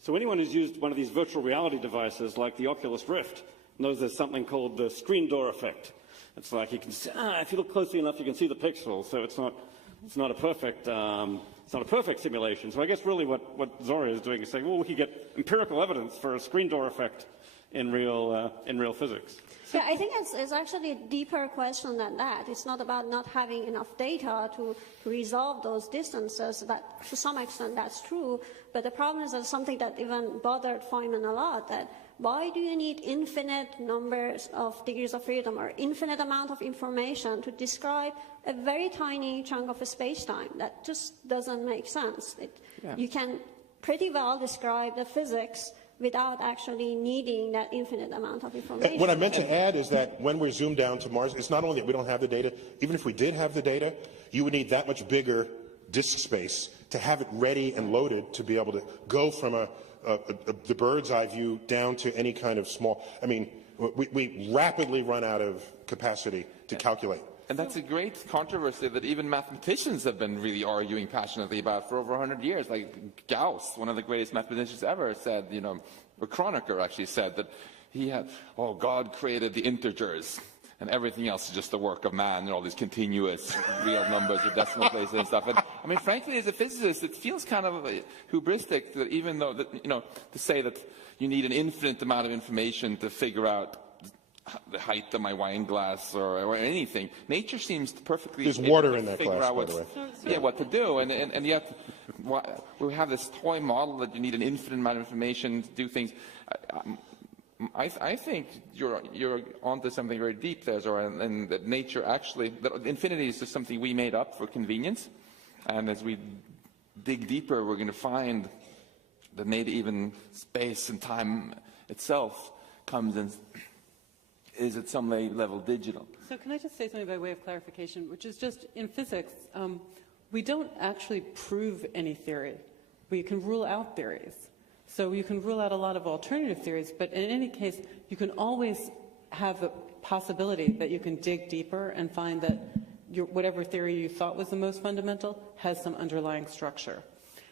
So anyone who's used one of these virtual reality devices like the Oculus Rift knows there's something called the screen door effect. It's like you can see, if you look closely enough, you can see the pixels. So it's not a perfect simulation. So I guess really what Zora is doing is saying, well, we could get empirical evidence for a screen door effect in real physics. Yeah, I think it's actually a deeper question than that. It's not about not having enough data to resolve those distances. That to some extent that's true, but the problem is that something that even bothered Feynman a lot, that why do you need infinite numbers of degrees of freedom or infinite amount of information to describe a very tiny chunk of a space-time? That just doesn't make sense. You can pretty well describe the physics without actually needing that infinite amount of information. What I meant to add is that when we're zoomed down to Mars, it's not only that we don't have the data. Even if we did have the data, you would need that much bigger disk space to have it ready and loaded to be able to go from the bird's eye view down to any kind of small. I mean, we rapidly run out of capacity to calculate. And that's a great controversy that even mathematicians have been really arguing passionately about for over 100 years. Like Gauss, one of the greatest mathematicians ever, said, or Kronecker actually said that God created the integers and everything else is just the work of man and all these continuous real numbers with decimal places and stuff. And I mean, frankly, as a physicist, it feels kind of hubristic that even though to say that you need an infinite amount of information to figure out the height of my wine glass or anything. Nature seems to perfectly There's water in that figure glass, out by the way. what to do. And yet we have this toy model that you need an infinite amount of information to do things. I think you're onto something very deep there, Zora, and that nature actually, that infinity is just something we made up for convenience. And as we dig deeper, we're going to find that maybe even space and time itself comes and is at some level digital. So can I just say something by way of clarification, which is just in physics, we don't actually prove any theory. We can rule out theories. So you can rule out a lot of alternative theories, but in any case, you can always have the possibility that you can dig deeper and find that whatever theory you thought was the most fundamental has some underlying structure.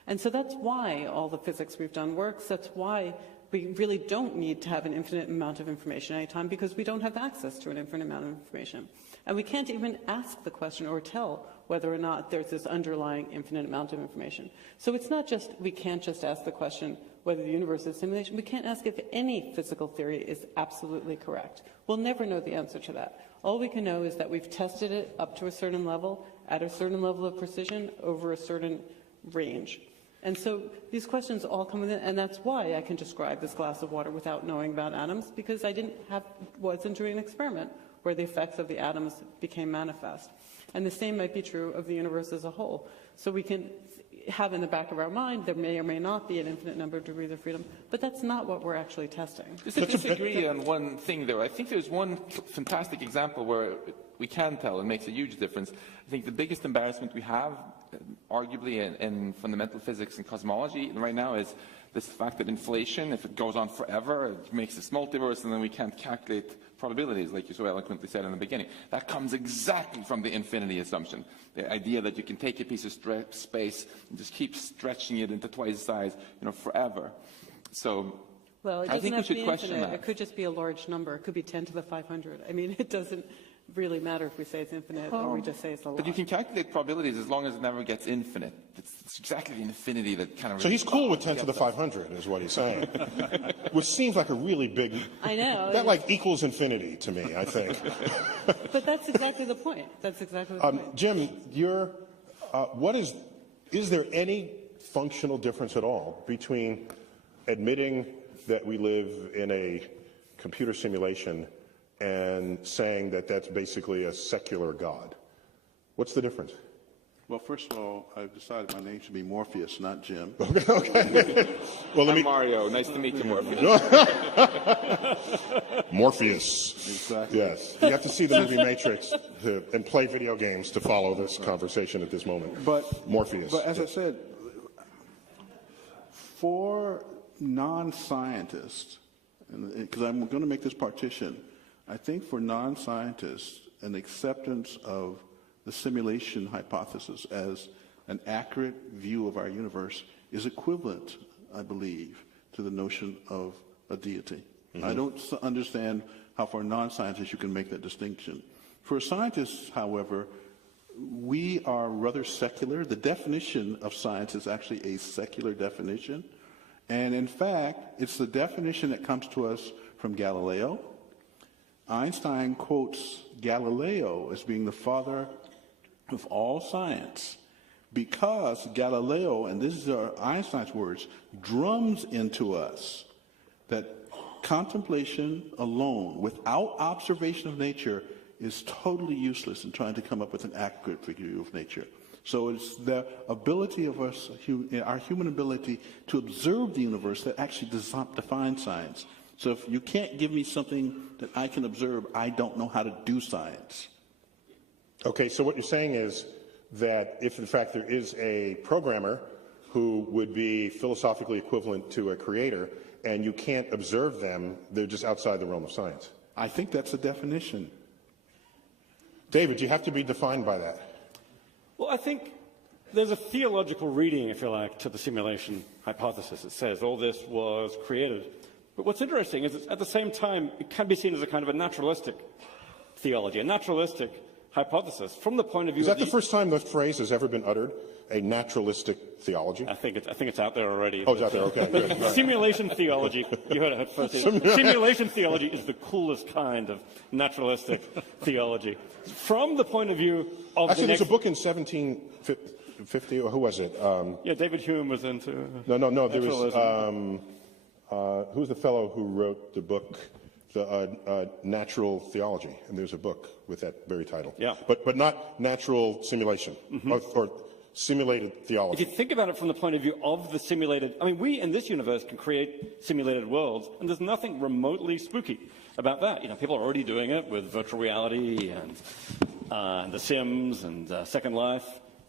And so that's why all the physics we've done works. That's why we really don't need to have an infinite amount of information anytime, because we don't have access to an infinite amount of information. And we can't even ask the question or tell whether or not there's this underlying infinite amount of information. So it's not just, we can't just ask the question whether the universe is a simulation. We can't ask if any physical theory is absolutely correct. We'll never know the answer to that. All we can know is that we've tested it up to a certain level, at a certain level of precision, over a certain range. And so these questions all come in, and that's why I can describe this glass of water without knowing about atoms, because I wasn't doing an experiment where the effects of the atoms became manifest. And the same might be true of the universe as a whole. So we can have in the back of our mind there may or may not be an infinite number of degrees of freedom, but that's not what we're actually testing. Just to disagree on one thing, though, I think there's one fantastic example where we can tell and makes a huge difference. I think the biggest embarrassment we have, arguably, in fundamental physics and cosmology right now is this fact that inflation, if it goes on forever, it makes this multiverse, and then we can't calculate probabilities, like you so eloquently said in the beginning. That comes exactly from the infinity assumption, the idea that you can take a piece of space and just keep stretching it into twice the size, forever. So well, it I doesn't think we have to should be question infinite. that. It could just be a large number. It could be 10 to the 500. I mean, it doesn't really matter if we say it's infinite or we just say it's a lot. But you can calculate probabilities as long as it never gets infinite. It's exactly the infinity that kind of... So he's cool with 10 to the 500 is what he's saying, which seems like a really big... I know. That like equals infinity to me, I think. But that's exactly the point. That's exactly the point. Jim, is there any functional difference at all between admitting that we live in a computer simulation and saying that that's basically a secular God? What's the difference? Well, first of all, I've decided my name should be Morpheus, not Jim. Okay. Well, I'm Mario. Nice to meet you, Morpheus. Morpheus. Exactly. Yes. You have to see the movie Matrix and play video games to follow this conversation at this moment. But Morpheus. But as I said, for non-scientists, because I'm going to make this partition, I think for non-scientists, an acceptance of the simulation hypothesis as an accurate view of our universe is equivalent, I believe, to the notion of a deity. I don't understand how for non-scientists you can make that distinction. For scientists, however, we are rather secular. The definition of science is actually a secular definition. And in fact, it's the definition that comes to us from Galileo. Einstein quotes Galileo as being the father of all science because Galileo, and this are Einstein's words, drums into us that contemplation alone, without observation of nature, is totally useless in trying to come up with an accurate view of nature. So it's the ability of us, our human ability to observe the universe that actually defines science. So if you can't give me something that I can observe, I don't know how to do science. Okay, so what you're saying is that if in fact there is a programmer who would be philosophically equivalent to a creator and you can't observe them, they're just outside the realm of science. I think that's a definition. David, you have to be defined by that. Well, I think there's a theological reading, if you like, to the simulation hypothesis. It says all this was created. But what's interesting is that at the same time, it can be seen as a kind of a naturalistic theology, a naturalistic hypothesis from the point of view Is that the first time the phrase has ever been uttered? A naturalistic theology? I think it's out there already. Oh, it's out there, okay. Good. Right. Simulation theology, you heard it first. Simulation theology is the coolest kind of naturalistic theology. From the point of view of Actually, there's a book in 1750, or who was it? Yeah, David Hume was into... No, there was... who was the fellow who wrote the book, the Natural Theology? And there's a book with that very title. Yeah. But not natural simulation, or simulated theology. If you think about it from the point of view of the simulated... I mean, we in this universe can create simulated worlds, and there's nothing remotely spooky about that. You know, people are already doing it with virtual reality and The Sims and Second Life.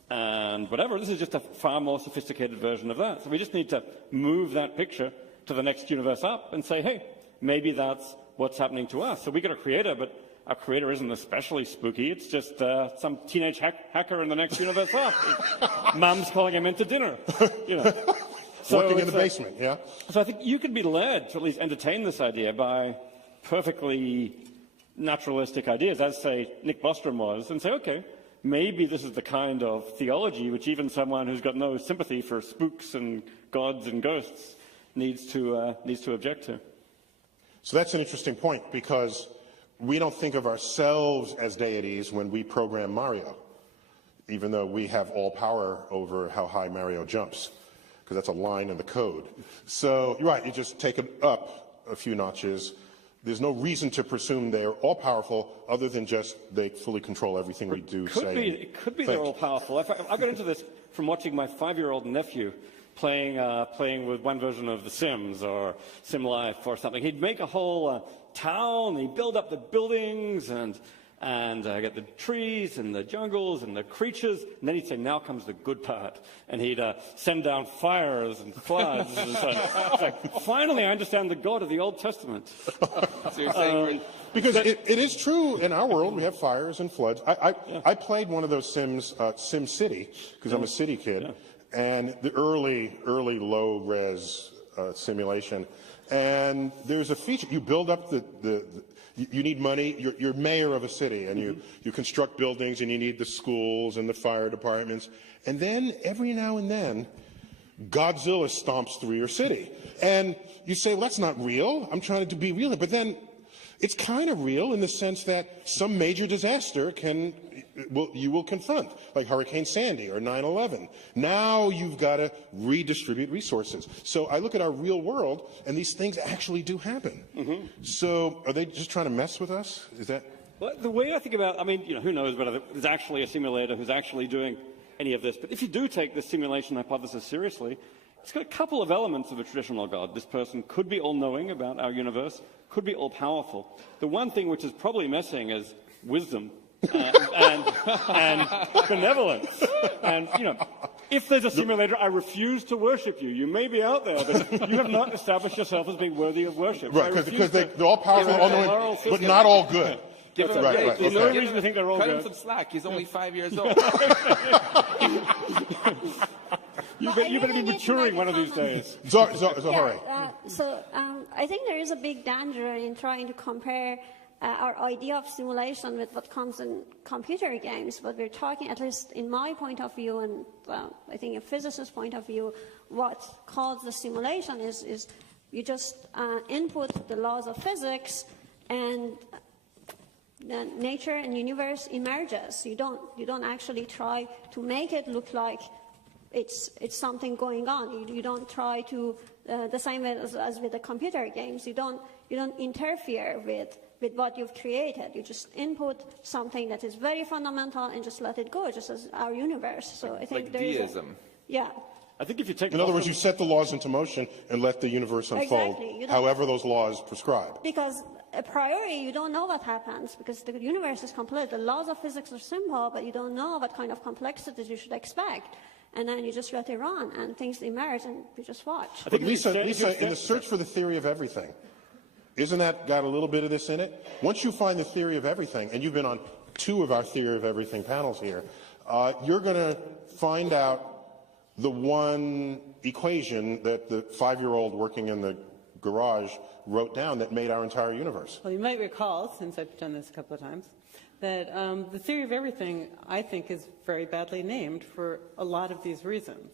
and whatever. This is just a far more sophisticated version of that. So we just need to move that picture to the next universe up and say, hey, maybe that's what's happening to us. So we got a creator, but our creator isn't especially spooky. It's just some teenage hacker in the next universe up. Mum's calling him into dinner, you know. So Working in the basement, yeah? So I think you could be led to at least entertain this idea by perfectly naturalistic ideas, as, say, Nick Bostrom was, and say, okay, maybe this is the kind of theology which even someone who's got no sympathy for spooks and gods and ghosts needs to object to. So that's an interesting point, because we don't think of ourselves as deities when we program Mario, even though we have all power over how high Mario jumps, because that's a line in the code. So you're right, you just take it up a few notches. There's no reason to presume they're all-powerful other than just they fully control everything we do, say. It could be they're all-powerful. I got into this from watching my 5-year-old nephew playing with one version of The Sims or Sim Life or something. He'd make a whole town, he'd build up the buildings and get the trees and the jungles and the creatures, and then he'd say, now comes the good part. And he'd send down fires and floods. And so it's like, finally, I understand the God of the Old Testament. So you're saying because it is true in our world, we have fires and floods. I played one of those Sims, Sim City, because I'm a city kid, and the early low-res simulation. And there's a feature, you build up you need money, you're mayor of a city, and you construct buildings, and you need the schools and the fire departments. And then, every now and then, Godzilla stomps through your city. And you say, well, that's not real. I'm trying to be real. But then, it's kind of real in the sense that some major disaster you will confront, like Hurricane Sandy or 9/11. Now you've got to redistribute resources. So I look at our real world, and these things actually do happen. So are they just trying to mess with us? Is that? Well, the way I think about, I mean, who knows whether there's actually a simulator who's actually doing any of this. But if you do take the simulation hypothesis seriously, it's got a couple of elements of a traditional God. This person could be all-knowing about our universe, could be all-powerful. The one thing which is probably missing is wisdom and benevolence. And, if there's a simulator, I refuse to worship you. You may be out there, but you have not established yourself as being worthy of worship. Right, because they're all powerful, all-knowing, but not all good. Give him There's no reason to think they're all Cut good. him some slack. He's only 5 years old. You better be maturing one of these days. Zohari. I think there is a big danger in trying to compare our idea of simulation with what comes in computer games. But we're talking, at least in my point of view, and I think a physicist's point of view, what calls the simulation is you just input the laws of physics, and nature and universe emerges. You don't actually try to make it look like it's something going on. You don't try to the same way as with the computer games. You don't interfere with what you've created. You just input something that is very fundamental and just let it go, just as our universe. So I think like there is deism. I think if you take in other words, you set the laws into motion and let the universe unfold, however those laws prescribe. Because a priori, you don't know what happens, because the universe is complex. The laws of physics are simple, but you don't know what kind of complexities you should expect. And then you just let it run, and things emerge, and you just watch. But Lisa, in the search for the theory of everything, isn't that got a little bit of this in it? Once you find the theory of everything, and you've been on 2 of our theory of everything panels here, you're going to find out the one equation that the 5-year-old working in the garage wrote down that made our entire universe. Well, you might recall, since I've done this a couple of times, that the theory of everything, I think, is very badly named for a lot of these reasons.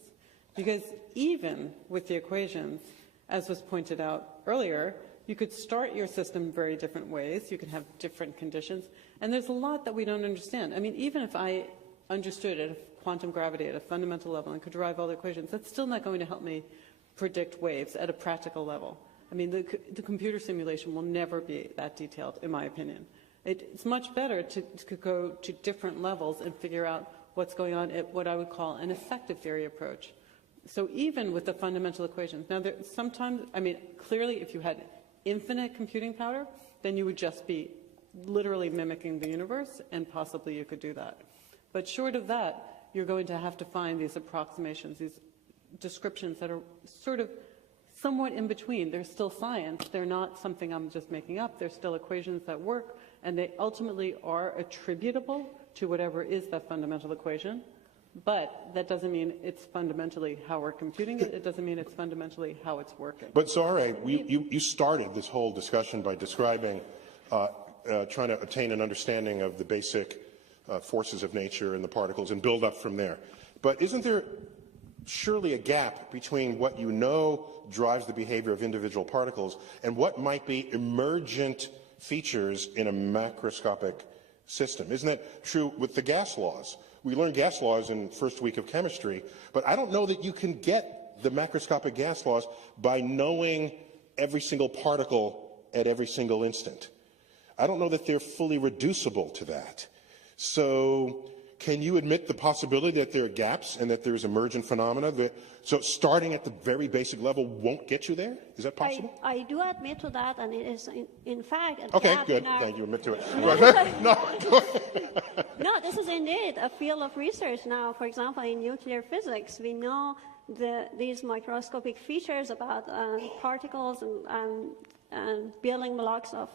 Because even with the equations, as was pointed out earlier, you could start your system very different ways. You can have different conditions. And there's a lot that we don't understand. I mean, even if I understood it, quantum gravity at a fundamental level and could derive all the equations, that's still not going to help me predict waves at a practical level. I mean, the computer simulation will never be that detailed, in my opinion. It's much better to go to different levels and figure out what's going on at what I would call an effective theory approach. So even with the fundamental equations, now sometimes, I mean, clearly if you had infinite computing power, then you would just be literally mimicking the universe, and possibly you could do that. But short of that, you're going to have to find these approximations, these descriptions that are sort of somewhat in between. They're still science. They're not something I'm just making up. They're still equations that work, and they ultimately are attributable to whatever is that fundamental equation. But that doesn't mean it's fundamentally how we're computing it. It doesn't mean it's fundamentally how it's working. But Zara, you started this whole discussion by describing trying to obtain an understanding of the basic forces of nature and the particles and build up from there. But isn't there surely a gap between what you know drives the behavior of individual particles and what might be emergent features in a macroscopic system? Isn't that true with the gas laws? We learned gas laws in first week of chemistry, but I don't know that you can get the macroscopic gas laws by knowing every single particle at every single instant. I don't know that they're fully reducible to that. So can you admit the possibility that there are gaps and that there's emergent phenomena? So starting at the very basic level won't get you there? Is that possible? I do admit to that, and it is, in fact, a Okay, gap good. in our... Thank you. Admit to it. No, this is indeed a field of research now. For example, in nuclear physics, we know these microscopic features about particles and building blocks of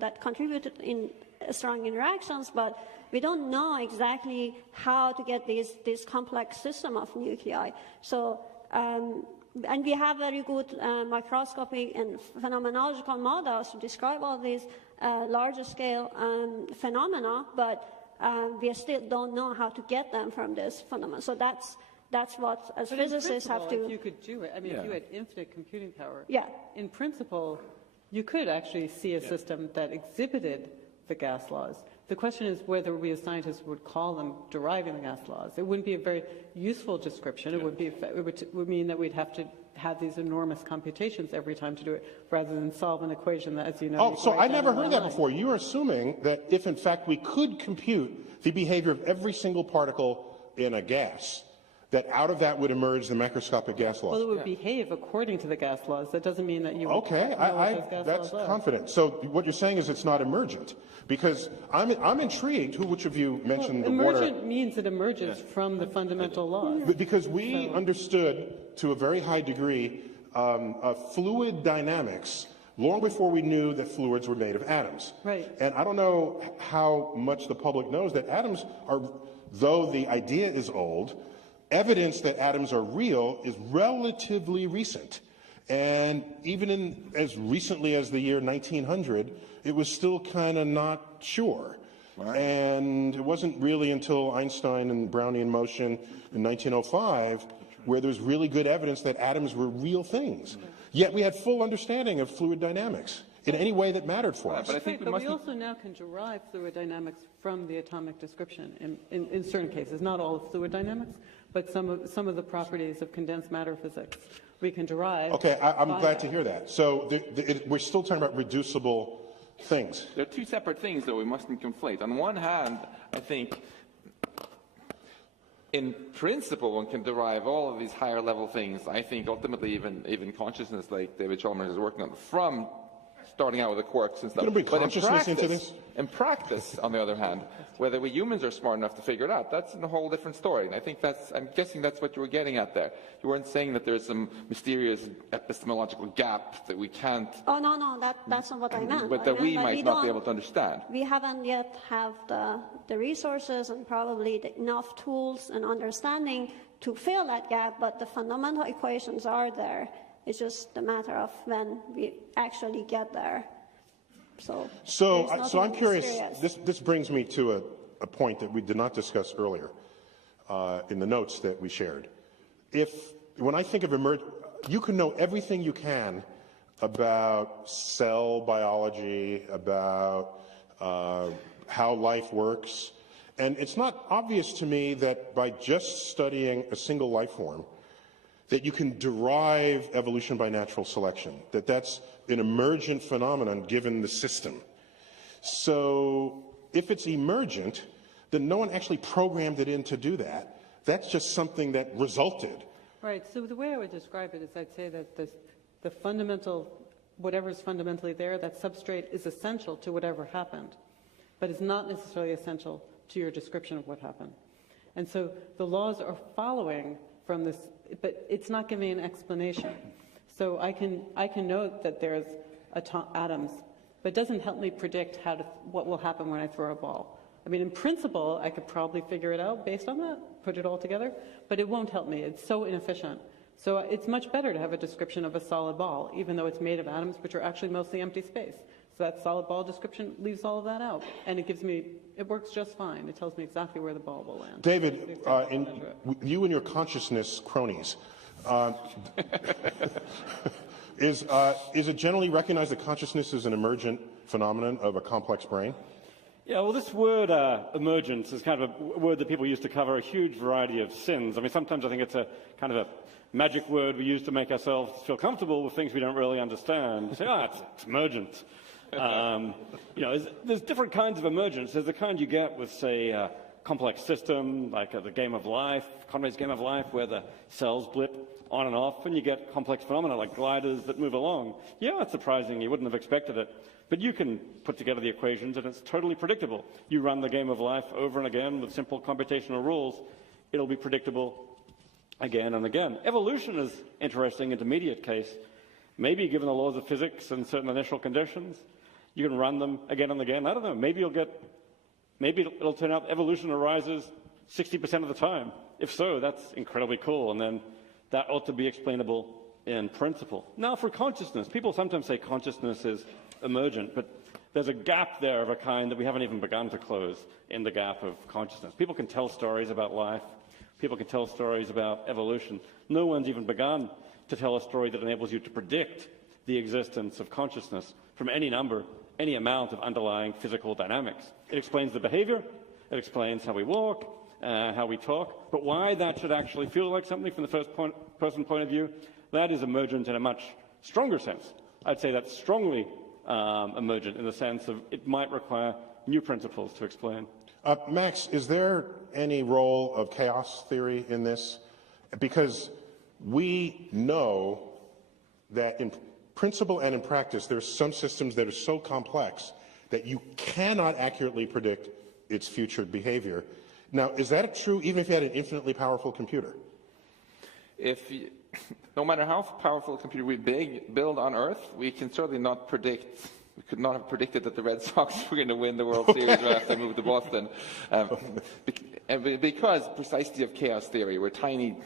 that contributed in strong interactions, but we don't know exactly how to get this complex system of nuclei. So, and we have very good microscopic and phenomenological models to describe all these larger scale phenomena, but we still don't know how to get them from this phenomenon. So that's what, as But physicists, have to... if you could do it, I mean, if you had infinite computing power, Yeah. in principle, you could actually see a system that exhibited the gas laws. The question is whether we as scientists would call them deriving the gas laws. It wouldn't be a very useful description. It would mean that we'd have to have these enormous computations every time to do it, rather than solve an equation that, as you know... Oh, so I never heard that before. You're assuming that if, in fact, we could compute the behavior of every single particle in a gas, that out of that would emerge the macroscopic gas laws. Well, it would behave according to the gas laws. That doesn't mean that you would Okay, know what those gas that's laws are. confident. So what you're saying is it's not emergent, because I'm intrigued. Which of you mentioned the water? Emergent means it emerges from the fundamental laws. But because we understood to a very high degree fluid dynamics long before we knew that fluids were made of atoms. Right. And I don't know how much the public knows that atoms are, though the idea is old, evidence that atoms are real is relatively recent. And even as recently as the year 1900, it was still kind of not sure. Right. And it wasn't really until Einstein and Brownian motion in 1905 where there was really good evidence that atoms were real things. Yet we had full understanding of fluid dynamics in any way that mattered for us. But I think we also now can derive fluid dynamics from the atomic description in certain cases, not all of fluid dynamics, but some of the properties of condensed matter physics we can derive. Okay, I'm glad to hear that. So we're still talking about reducible things. They're two separate things, though, we mustn't conflate. On one hand, I think, in principle, one can derive all of these higher level things. I think ultimately even consciousness, like David Chalmers is working on, from starting out with the quarks and stuff. But in practice, on the other hand, whether we humans are smart enough to figure it out, that's a whole different story. And I think I'm guessing that's what you were getting at there. You weren't saying that there's some mysterious epistemological gap that we can't... Oh, no, that's not what I meant. But that we might not be able to understand. We haven't yet have the resources and probably enough tools and understanding to fill that gap, but the fundamental equations are there. It's just a matter of when we actually get there. So I'm curious. This brings me to a point that we did not discuss earlier in the notes that we shared. When I think of you can know everything you can about cell biology, about how life works, and it's not obvious to me that by just studying a single life form, that you can derive evolution by natural selection, that's an emergent phenomenon given the system. So if it's emergent, then no one actually programmed it in to do that. That's just something that resulted. Right. So the way I would describe it is I'd say that the fundamental, whatever's fundamentally there, that substrate is essential to whatever happened, but is not necessarily essential to your description of what happened. And so the laws are following from this, but it's not giving an explanation. So I can note that there's atoms, but it doesn't help me predict what will happen when I throw a ball. I mean, in principle, I could probably figure it out based on that, put it all together, but it won't help me. It's so inefficient. So it's much better to have a description of a solid ball, even though it's made of atoms, which are actually mostly empty space. So that solid ball description leaves all of that out, and it works just fine. It tells me exactly where the ball will land. David, you and your consciousness cronies, is it generally recognized that consciousness is an emergent phenomenon of a complex brain? Yeah, well, this word emergence is kind of a word that people use to cover a huge variety of sins. I mean, sometimes I think it's a kind of a magic word we use to make ourselves feel comfortable with things we don't really understand. You say, it's emergent. There's different kinds of emergence. There's the kind you get with, say, a complex system, like the game of life, Conway's game of life, where the cells blip on and off, and you get complex phenomena like gliders that move along. Yeah, it's surprising. You wouldn't have expected it. But you can put together the equations, and it's totally predictable. You run the game of life over and again with simple computational rules. It'll be predictable again and again. Evolution is interesting intermediate case. Maybe given the laws of physics and certain initial conditions, you can run them again and again. I don't know. Maybe it'll turn out evolution arises 60% of the time. If so, that's incredibly cool. And then that ought to be explainable in principle. Now, for consciousness, people sometimes say consciousness is emergent, but there's a gap there of a kind that we haven't even begun to close in the gap of consciousness. People can tell stories about life. People can tell stories about evolution. No one's even begun to tell a story that enables you to predict the existence of consciousness from any number, any amount of underlying physical dynamics. It explains the behavior. It explains how we walk, how we talk. But why that should actually feel like something from the first-person point of view, that is emergent in a much stronger sense. I'd say that's strongly emergent in the sense of it might require new principles to explain. Max, is there any role of chaos theory in this? Because we know that in principle and in practice, there's some systems that are so complex that you cannot accurately predict its future behavior. Now, is that true even if you had an infinitely powerful computer? No matter how powerful a computer we build on Earth, we can certainly not predict. We could not have predicted that the Red Sox were going to win the World Series right after they moved to Boston, because precisely of chaos theory, where tiny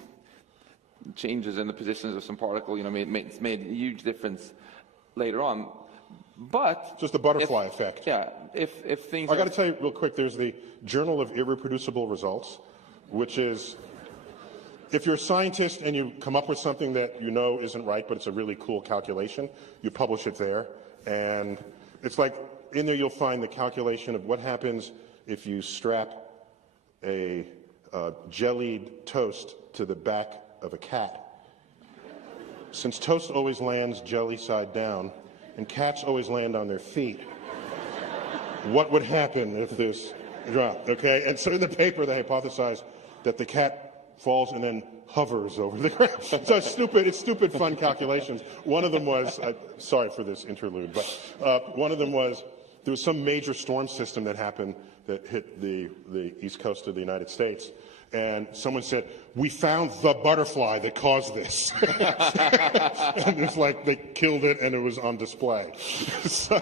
changes in the positions of some particle, made a huge difference later on. But just the butterfly effect. Yeah, if things. I got to tell you real quick. There's the Journal of Irreproducible Results, which is, if you're a scientist and you come up with something that you know isn't right, but it's a really cool calculation, you publish it there. And it's like, in there you'll find the calculation of what happens if you strap a jellied toast to the back of a cat. Since toast always lands jelly side down, and cats always land on their feet, what would happen if this dropped, okay? And so in the paper, they hypothesized that the cat falls and then hovers over the ground. So it's stupid fun calculations. One of them was, sorry for this interlude, but one of them was, there was some major storm system that happened that hit the east coast of the United States. And someone said, we found the butterfly that caused this. And it's like they killed it and it was on display. So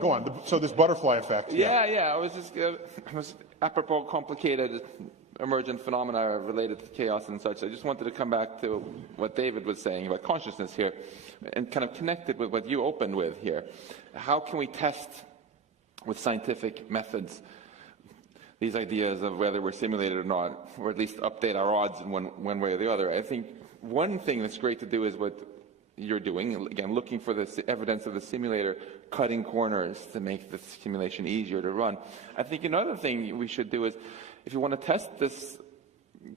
go on. So this butterfly effect. Yeah. It was apropos complicated emergent phenomena related to chaos and such. I just wanted to come back to what David was saying about consciousness here and kind of connect it with what you opened with here. How can we test with scientific methods these ideas of whether we're simulated or not, or at least update our odds in one way or the other? I think one thing that's great to do is what you're doing, again, looking for the evidence of the simulator, cutting corners to make the simulation easier to run. I think another thing we should do is, if you want to test this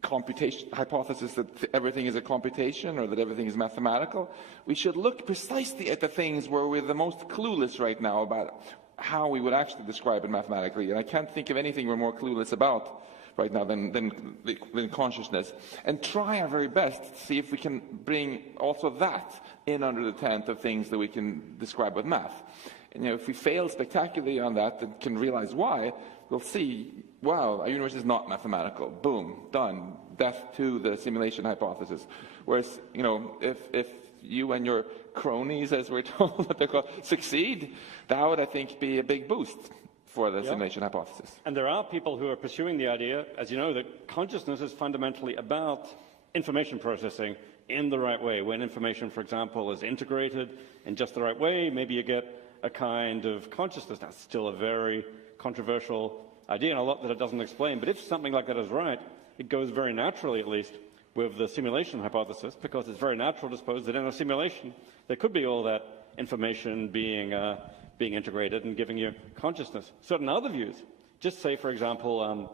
computation hypothesis that everything is a computation or that everything is mathematical, we should look precisely at the things where we're the most clueless right now about how we would actually describe it mathematically. And I can't think of anything we're more clueless about right now than consciousness. And try our very best to see if we can bring also that in under the tent of things that we can describe with math. And if we fail spectacularly on that and can realize why, we'll see, wow, our universe is not mathematical. Boom, done. Death to the simulation hypothesis. Whereas, if you and your cronies, as we're told what they're called, succeed, that would, I think, be a big boost for the simulation hypothesis. And there are people who are pursuing the idea, as you know, that consciousness is fundamentally about information processing in the right way. When information, for example, is integrated in just the right way, maybe you get a kind of consciousness. That's still a very controversial idea and a lot that it doesn't explain. But if something like that is right, it goes very naturally, at least, with the simulation hypothesis, because it's very natural to suppose that in a simulation there could be all that information being integrated and giving you consciousness. Certain other views, just say, for example,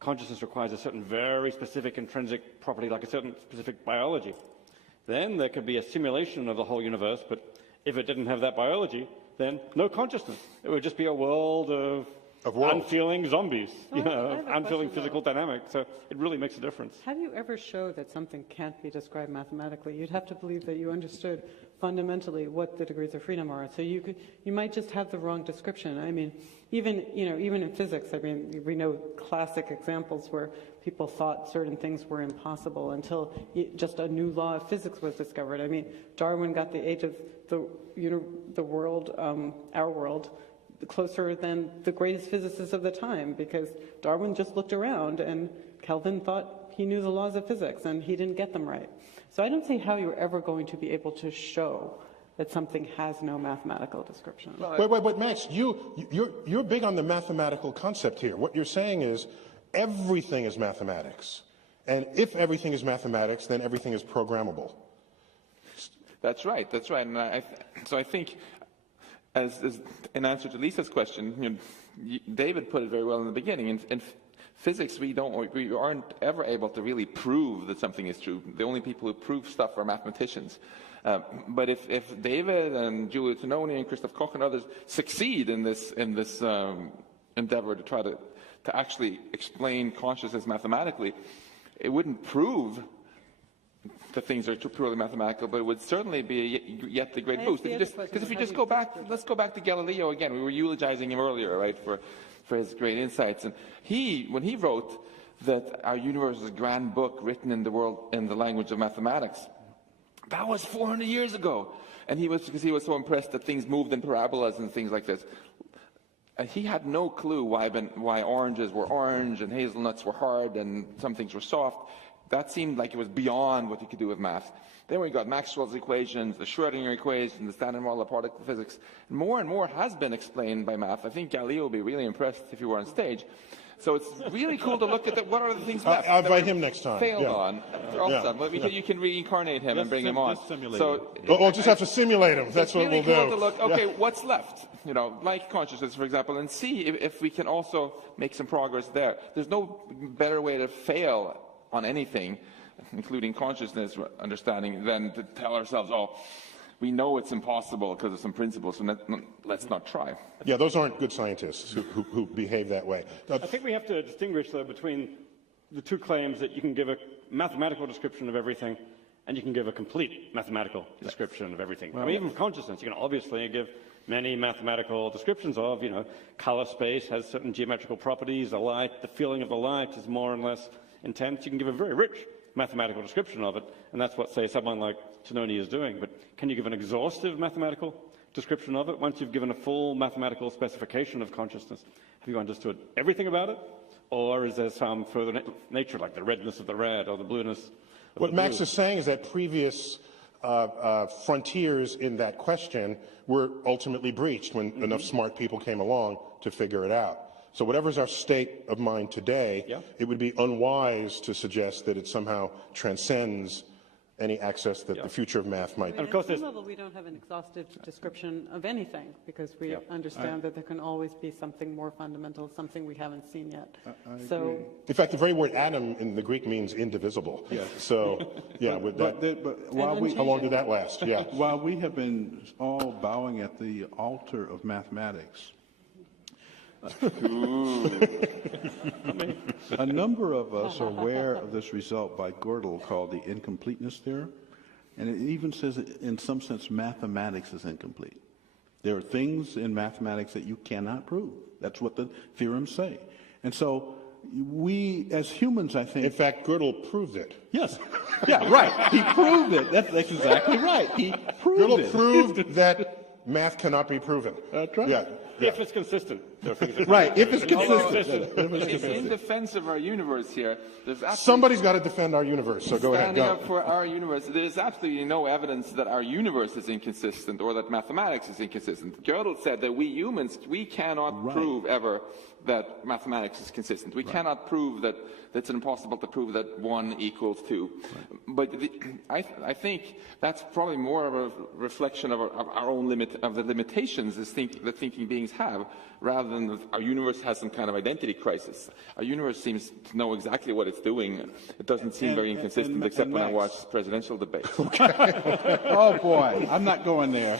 consciousness requires a certain very specific intrinsic property, like a certain specific biology. Then there could be a simulation of the whole universe, but if it didn't have that biology, then no consciousness. It would just be a world of unfeeling zombies, unfeeling physical dynamics. So it really makes a difference. How do you ever show that something can't be described mathematically? You'd have to believe that you understood fundamentally what the degrees of freedom are. So you might just have the wrong description. I mean, even in physics, I mean, we know classic examples where people thought certain things were impossible until just a new law of physics was discovered. I mean, Darwin got the age of the world, our world, closer than the greatest physicists of the time, because Darwin just looked around and Kelvin thought he knew the laws of physics and he didn't get them right. So I don't see how you're ever going to be able to show that something has no mathematical description. Wait, Max, you're big on the mathematical concept here. What you're saying is everything is mathematics. And if everything is mathematics, then everything is programmable. That's right. And so I think, as in answer to Lisa's question, David put it very well in the beginning. In physics, we aren't ever able to really prove that something is true. The only people who prove stuff are mathematicians. But if David and Giulio Tononi and Christoph Koch and others succeed in this endeavor to try to actually explain consciousness mathematically, it wouldn't prove that things are purely mathematical, but it would certainly be yet the great boost. Because if you just go back, let's go back to Galileo again. We were eulogizing him earlier, right, for his great insights. And when he wrote that our universe is a grand book written in the language of mathematics, that was 400 years ago. And because he was so impressed that things moved in parabolas and things like this. He had no clue why oranges were orange and hazelnuts were hard and some things were soft. That seemed like it was beyond what you could do with math. Then we got Maxwell's equations, the Schrödinger equation, the standard model of particle physics. More and more has been explained by math. I think Galileo would be really impressed if he were on stage. So it's really cool to look at what are the things left. I'll invite him next time. Failed on. Well, you can reincarnate him and bring him on. So we'll just have to simulate him. That's what really we'll cool do. To look, okay, what's left? Like consciousness, for example, and see if we can also make some progress there. There's no better way to fail on anything, including consciousness understanding, than to tell ourselves, we know it's impossible because of some principles, so let's not try. Yeah, those aren't good scientists who behave that way. I think we have to distinguish, though, between the two claims that you can give a mathematical description of everything and you can give a complete mathematical description of everything. Well, I mean, even for consciousness, you can obviously give many mathematical descriptions of, color space has certain geometrical properties, the light, the feeling of the light is more and less intense. You can give a very rich mathematical description of it, and that's what, say, someone like Tononi is doing. But can you give an exhaustive mathematical description of it? Once you've given a full mathematical specification of consciousness, have you understood everything about it? Or is there some further nature, like the redness of the red or the blueness of the blue? What Max is saying is that previous frontiers in that question were ultimately breached when enough smart people came along to figure it out. So whatever's our state of mind today, it would be unwise to suggest that it somehow transcends any access that the future of math might. And of course, at some level, we don't have an exhaustive description of anything because we understand that there can always be something more fundamental, something we haven't seen yet. So, in fact, the very word atom in the Greek means indivisible. So, how long did that last? Yeah. While we have been all bowing at the altar of mathematics, a number of us are aware of this result by Gödel called the incompleteness theorem, and it even says that in some sense mathematics is incomplete. There are things in mathematics that you cannot prove. That's what the theorems say. And so we, as humans, I think... In fact, Gödel proved it. Yes. Yeah, right. He proved it. That's exactly right. He proved Gödel it. proved that math cannot be proven. That's right. Yeah. If it's consistent. Right, if it's consistent. In defense of our universe here, there's absolutely... Somebody's got to defend our universe, so go ahead. Standing Go. up for our universe, there's absolutely no evidence that our universe is inconsistent or that mathematics is inconsistent. Gödel said that we humans, we cannot prove ever that mathematics is consistent. We cannot prove that it's impossible to prove that 1 equals 2. But I think that's probably more of a reflection of our own the limitations that thinking beings have, rather than that our universe has some kind of identity crisis. Our universe seems to know exactly what it's doing. It doesn't seem very inconsistent, except when I watch presidential debates. Oh, boy, I'm not going there.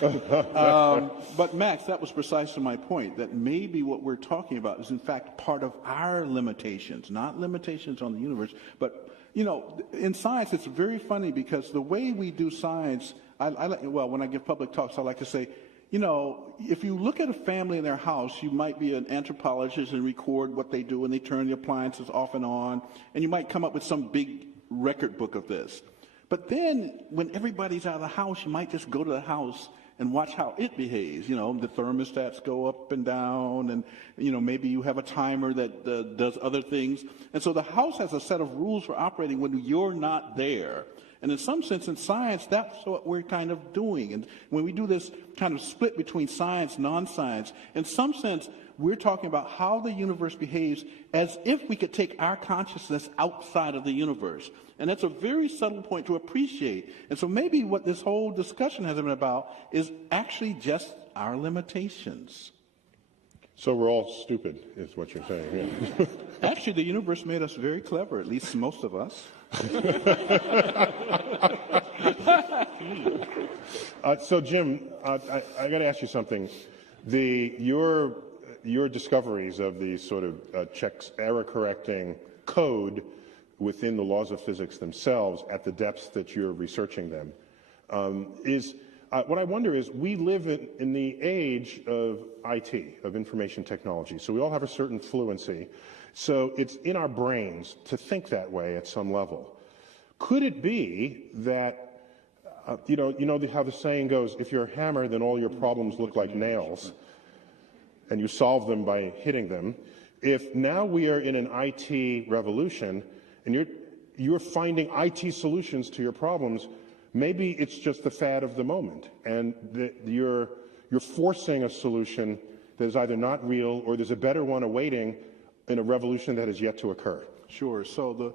But, Max, that was precisely my point, that maybe what we're talking about is, in fact, part of our limitations, not limitations on the universe. But, you know, in science, it's very funny because the way we do science, when I give public talks, I like to say, you know, if you look at a family in their house, you might be an anthropologist and record what they do, and they turn the appliances off and on, and you might come up with some big record book of this. But then, when everybody's out of the house, you might just go to the house and watch how it behaves. You know, the thermostats go up and down, and, you know, maybe you have a timer that does other things. And so the house has a set of rules for operating when you're not there. And in some sense, in science, that's what we're kind of doing. And when we do this kind of split between science, non-science, in some sense, we're talking about how the universe behaves as if we could take our consciousness outside of the universe. And that's a very subtle point to appreciate. And so maybe what this whole discussion has been about is actually just our limitations. So we're all stupid, is what you're saying. Yeah. Actually, the universe made us very clever, at least most of us. So, Jim, I got to ask you something. Your discoveries of the sort of checks, error-correcting code within the laws of physics themselves at the depths that you're researching them what I wonder is, we live in the age of IT, of information technology, so we all have a certain fluency. So it's in our brains to think that way at some level. Could it be that, you know how the saying goes, if you're a hammer, then all your problems look like nails, and you solve them by hitting them. If now we are in an IT revolution, and you're finding IT solutions to your problems, maybe it's just the fad of the moment, and you're forcing a solution that is either not real or there's a better one awaiting in a revolution that is yet to occur. Sure. So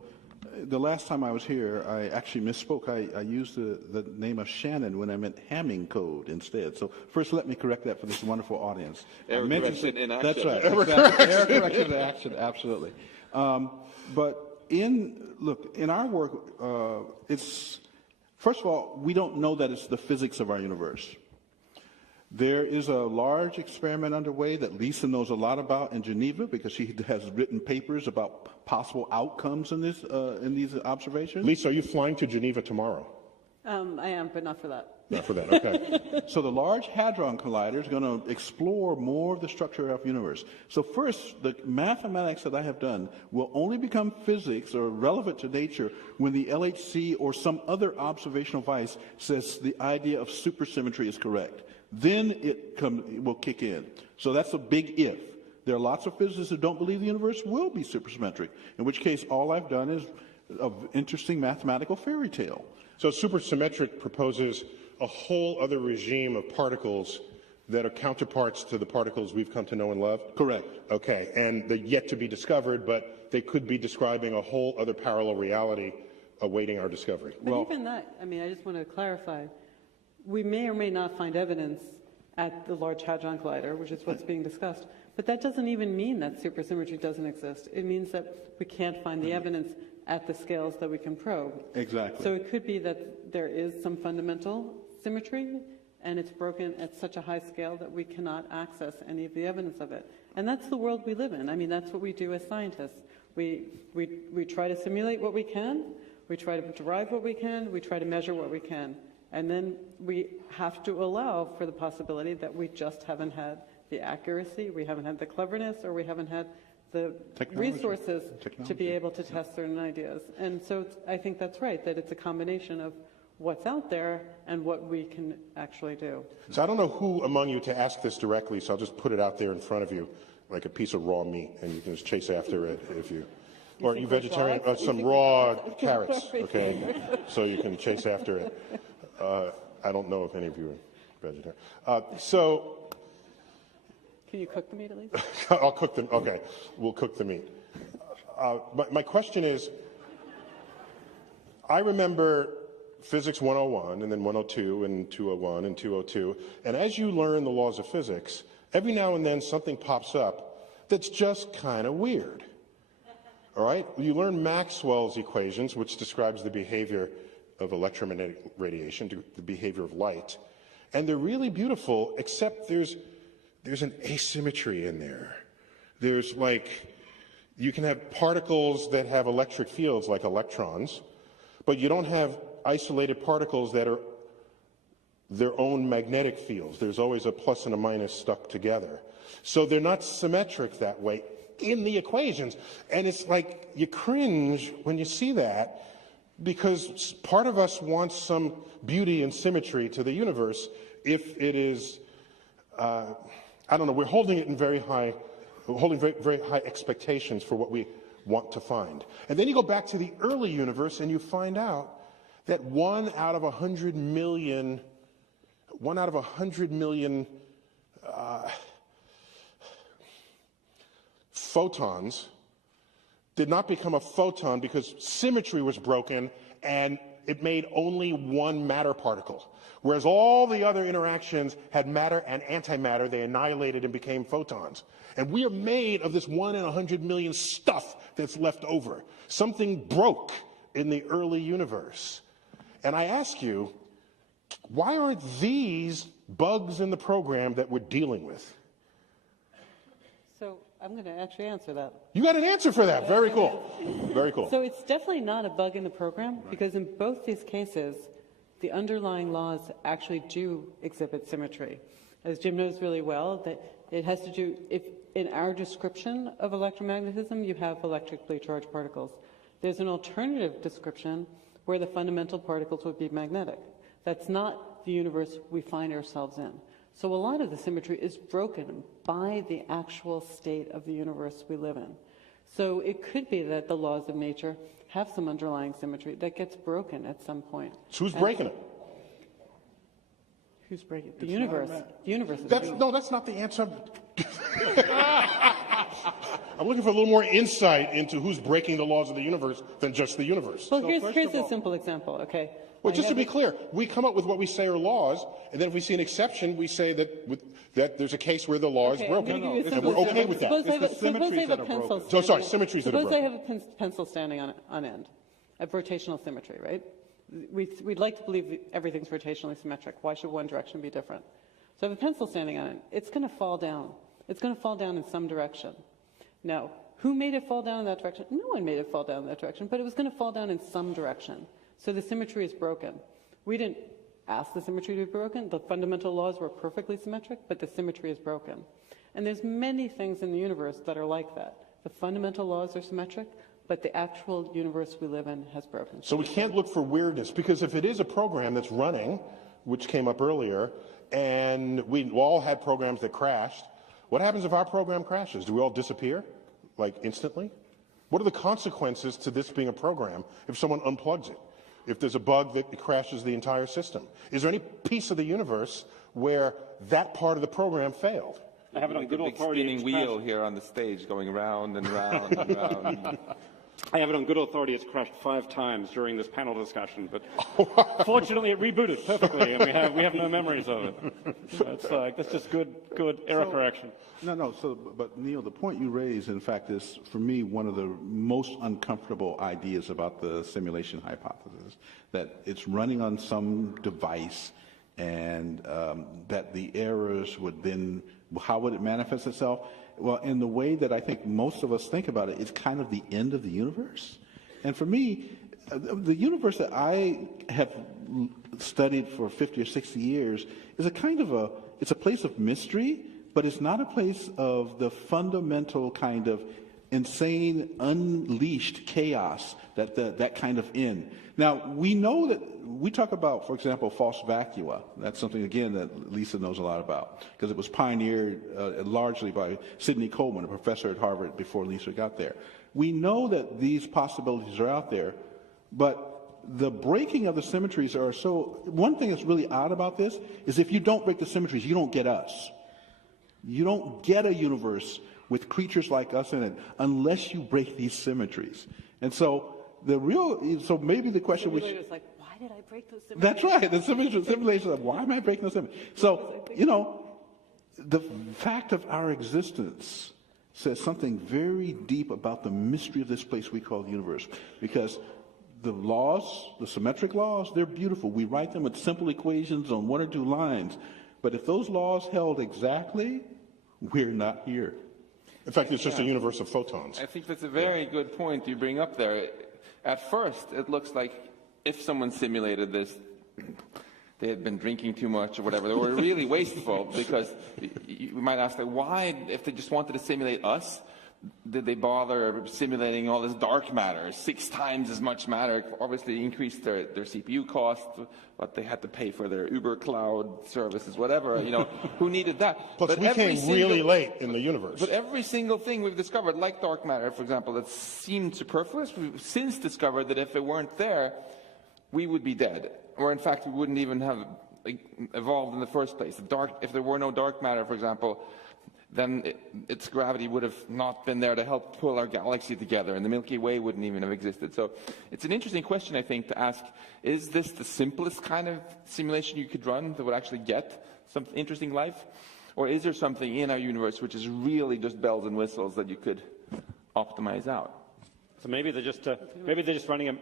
the last time I was here, I actually misspoke. I used the name of Shannon when I meant Hamming code instead. So first, let me correct that for this wonderful audience. Error correction in action. That's right. Exactly. Error correction in action. Absolutely. But in our work, first of all, we don't know that it's the physics of our universe. There is a large experiment underway that Lisa knows a lot about in Geneva, because she has written papers about possible outcomes in these observations. Lisa, are you flying to Geneva tomorrow? I am, but not for that. Not for that, okay. So the Large Hadron Collider is going to explore more of the structure of the universe. So first, the mathematics that I have done will only become physics or relevant to nature when the LHC or some other observational device says the idea of supersymmetry is correct. Then it will kick in. So that's a big if. There are lots of physicists who don't believe the universe will be supersymmetric, in which case all I've done is an interesting mathematical fairy tale. So supersymmetric proposes a whole other regime of particles that are counterparts to the particles we've come to know and love? Correct. Okay, and they're yet to be discovered, but they could be describing a whole other parallel reality awaiting our discovery. But even that, I mean, I just want to clarify. We may or may not find evidence at the Large Hadron Collider, which is what's being discussed, but that doesn't even mean that supersymmetry doesn't exist. It means that we can't find the evidence at the scales that we can probe. Exactly. So it could be that there is some fundamental symmetry, and it's broken at such a high scale that we cannot access any of the evidence of it. And that's the world we live in. I mean, that's what we do as scientists. We try to simulate what we can, we try to derive what we can, we try to measure what we can. And then we have to allow for the possibility that we just haven't had the accuracy, we haven't had the cleverness, or we haven't had the resources to be able to test certain ideas. And so I think that's right, that it's a combination of what's out there and what we can actually do. So I don't know who among you to ask this directly, so I'll just put it out there in front of you like a piece of raw meat, and you can just chase after it if you... Or you vegetarian, some raw carrots, okay? So you can chase after it. I don't know if any of you are vegetarian. Can you cook the meat at least? I'll cook them, okay. We'll cook the meat. My question is, I remember Physics 101, and then 102, and 201, and 202, and as you learn the laws of physics, every now and then something pops up that's just kind of weird. All right? You learn Maxwell's equations, which describes the behavior of electromagnetic radiation, the behavior of light. And they're really beautiful, except there's an asymmetry in there. There's like, you can have particles that have electric fields like electrons, but you don't have isolated particles that are their own magnetic fields. There's always a plus and a minus stuck together. So they're not symmetric that way in the equations. And it's like you cringe when you see that, because part of us wants some beauty and symmetry to the universe if it is, I don't know, we're holding it in very high expectations for what we want to find. And then you go back to the early universe and you find out that 1 out of 100 million photons did not become a photon because symmetry was broken and it made only one matter particle. Whereas all the other interactions had matter and antimatter, they annihilated and became photons. And we are made of this 1 in 100 million stuff that's left over. Something broke in the early universe. And I ask you, why aren't these bugs in the program that we're dealing with? So I'm going to actually answer that. You got an answer for that. Very cool. Very cool. So it's definitely not a bug in the program, because in both these cases, the underlying laws actually do exhibit symmetry. As Jim knows really well, that it has to do, if in our description of electromagnetism, you have electrically charged particles. There's an alternative description where the fundamental particles would be magnetic. That's not the universe we find ourselves in. So a lot of the symmetry is broken by the actual state of the universe we live in. So it could be that the laws of nature have some underlying symmetry that gets broken at some point. So who's breaking it? Who's breaking it? The universe. The universe is No, that's not the answer. I'm looking for a little more insight into who's breaking the laws of the universe than just the universe. Well, here's a simple example, okay? Well, just to be clear, we come up with what we say are laws, and then if we see an exception, we say that there's a case where the law is broken, and we're okay with that. Suppose I have a pencil. So, sorry, symmetries that are broken. Suppose I have a pencil standing on end, at rotational symmetry, right? We'd like to believe everything's rotationally symmetric. Why should one direction be different? So I have a pencil standing on it. It's going to fall down. It's going to fall down in some direction. Now, who made it fall down in that direction? No one made it fall down in that direction, but it was going to fall down in some direction. So the symmetry is broken. We didn't ask the symmetry to be broken. The fundamental laws were perfectly symmetric, but the symmetry is broken. And there's many things in the universe that are like that. The fundamental laws are symmetric, but the actual universe we live in has broken. So we can't look for weirdness, because if it is a program that's running, which came up earlier, and we all had programs that crashed, what happens if our program crashes? Do we all disappear, like instantly? What are the consequences to this being a program if someone unplugs it? If there's a bug that crashes the entire system? Is there any piece of the universe where that part of the program failed? I have it on good authority. Spinning wheel here on the stage, going round and round and round. I have it on good authority. It's crashed 5 times during this panel discussion, but fortunately it rebooted perfectly, and we have no memories of it. That's just good error correction. No. But Neil, the point you raise, in fact, is for me one of the most uncomfortable ideas about the simulation hypothesis. That it's running on some device, and that the errors would then, how would it manifest itself? Well, in the way that I think most of us think about it, it's kind of the end of the universe. And for me, The universe that I have studied for 50 or 60 years is it's a place of mystery, but it's not a place of the fundamental kind of insane, unleashed chaos that kind of end. Now, we know that we talk about, for example, false vacua. That's something, again, that Lisa knows a lot about, because it was pioneered largely by Sidney Coleman, a professor at Harvard, before Lisa got there. We know that these possibilities are out there, but the breaking of the symmetries are so... One thing that's really odd about this is if you don't break the symmetries, you don't get us. You don't get a universe with creatures like us in it unless you break these symmetries. And so maybe the question was... like, why did I break those symmetries? That's right. The simulation of why am I breaking those symmetries? So, the fact of our existence says something very deep about the mystery of this place we call the universe. Because the laws, the symmetric laws, they're beautiful. We write them with simple equations on 1 or 2 lines. But if those laws held exactly, we're not here. In fact, it's just a universe of photons. I think that's a very good point you bring up there. At first, it looks like if someone simulated this, they had been drinking too much or whatever. They were really wasteful, because you might ask, like, why, if they just wanted to simulate us, did they bother simulating all this dark matter, 6 times as much matter? Obviously increased their CPU cost, but they had to pay for their Uber cloud services, whatever. Who needed that? Plus, we came really late in the universe. But every single thing we've discovered, like dark matter, for example, that seemed superfluous, we've since discovered that if it weren't there, we would be dead. Or in fact, we wouldn't even have evolved in the first place. If there were no dark matter, for example, then its gravity would have not been there to help pull our galaxy together, and the Milky Way wouldn't even have existed. So it's an interesting question, I think, to ask, is this the simplest kind of simulation you could run that would actually get some interesting life? Or is there something in our universe which is really just bells and whistles that you could optimize out? So maybe they're just running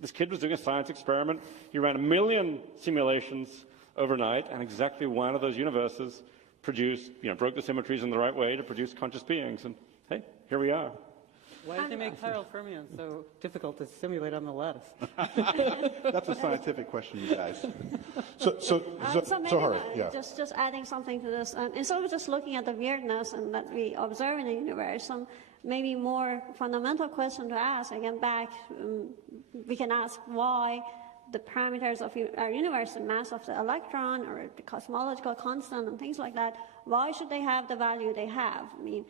this kid was doing a science experiment. He ran 1 million simulations overnight, and exactly one of those universes broke the symmetries in the right way to produce conscious beings. And hey, here we are. Why did they make chiral fermions so difficult to simulate on the lattice? That's a scientific question, you guys. So maybe just adding something to this. Instead of just looking at the weirdness and that we observe in the universe, some maybe more fundamental question to ask, again, we can ask why the parameters of our universe, the mass of the electron or the cosmological constant and things like that, why should they have the value they have? I mean,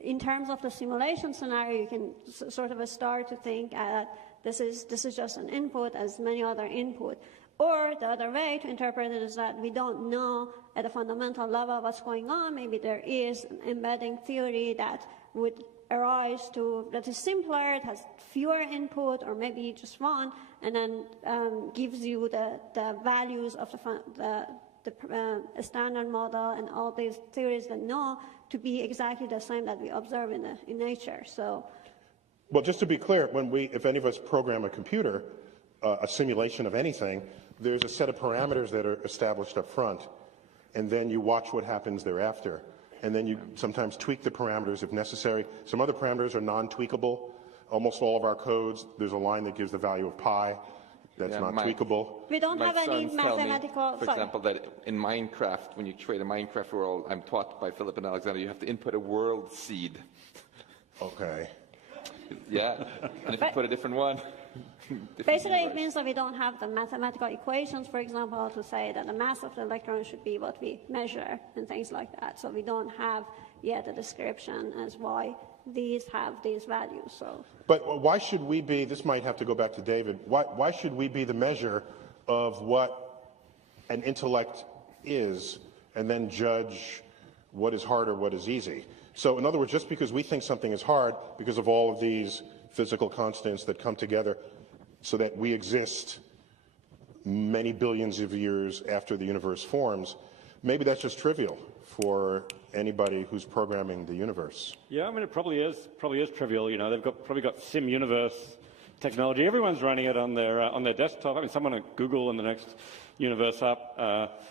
in terms of the simulation scenario, you can sort of start to think that this is just an input as many other input. Or the other way to interpret it is that we don't know at a fundamental level what's going on. Maybe there is an embedding theory that would arise that is simpler, it has fewer input, or maybe just one, and then gives you the values of the standard model and all these theories that know to be exactly the same that we observe in nature. So, well, just to be clear, if any of us program a computer, a simulation of anything, there's a set of parameters that are established up front, and then you watch what happens thereafter. And then you sometimes tweak the parameters if necessary. Some other parameters are non-tweakable. Almost all of our codes, there's a line that gives the value of pi. That's not tweakable. We don't have any mathematical... For example, that in Minecraft, when you create a Minecraft world, I'm taught by Philip and Alexander, you have to input a world seed. Okay. Yeah, and if you put a different one... Basically, it means that we don't have the mathematical equations, for example, to say that the mass of the electron should be what we measure and things like that. So we don't have yet a description as why these have these values. So, but why should we be, this might have to go back to David, why should we be the measure of what an intellect is and then judge what is hard or what is easy? So in other words, just because we think something is hard because of all of these physical constants that come together so that we exist many billions of years after the universe forms, maybe that's just trivial for anybody who's programming the universe. Yeah, I mean, it probably is trivial. They've probably got sim universe technology. Everyone's running it on their desktop. I mean, someone at Google in the next universe up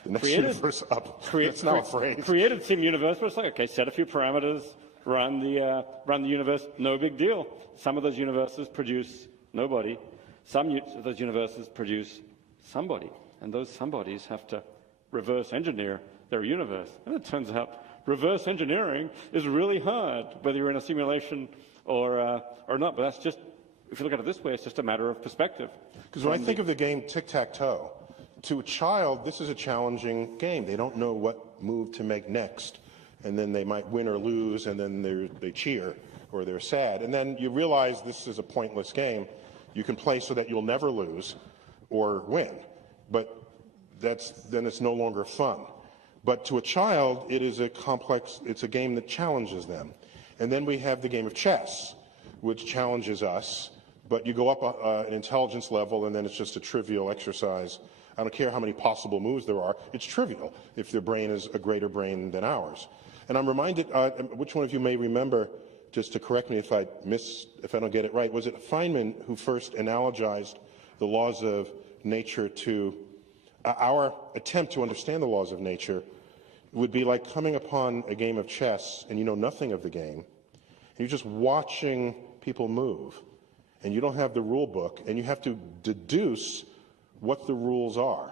universe up. It's now a phrase. Created sim universe, but it's like, okay, set a few parameters, run the universe, no big deal. Some of those universes produce nobody. Some of those universes produce somebody. And those somebodies have to reverse engineer their universe. And it turns out reverse engineering is really hard, whether you're in a simulation or not. But that's just, if you look at it this way, it's just a matter of perspective. Because when I think of the game tic-tac-toe, to a child, this is a challenging game. They don't know what move to make next. And then they might win or lose, and then they cheer or they're sad. And then you realize this is a pointless game. You can play so that you'll never lose or win. But then it's no longer fun. But to a child, it is it's a game that challenges them. And then we have the game of chess, which challenges us, but you go up an intelligence level, and then it's just a trivial exercise. I don't care how many possible moves there are. It's trivial if their brain is a greater brain than ours. And I'm reminded, which one of you may remember, just to correct me if I don't get it right, was it Feynman who first analogized the laws of nature to our attempt to understand the laws of nature would be like coming upon a game of chess and you know nothing of the game, and you're just watching people move, and you don't have the rule book, and you have to deduce what the rules are.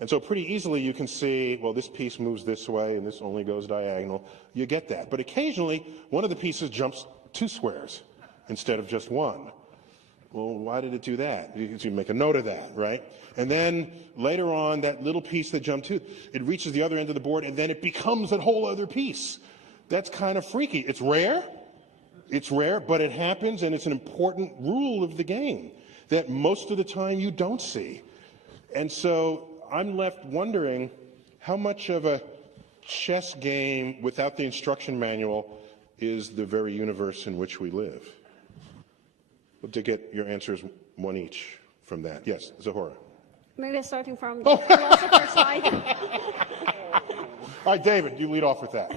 And so pretty easily you can see, well, this piece moves this way and this only goes diagonal. You get that. But occasionally, one of the pieces jumps 2 squares instead of just 1. Well, why did it do that? You make a note of that, right? And then later on, that little piece that jumped 2, it reaches the other end of the board, and then it becomes a whole other piece. That's kind of freaky. It's rare, but it happens, and it's an important rule of the game that most of the time you don't see. And so I'm left wondering how much of a chess game without the instruction manual is the very universe in which we live. Well, to get your answers, one each from that. Yes, Zahora. Maybe starting from the philosopher side. All right, David, you lead off with that.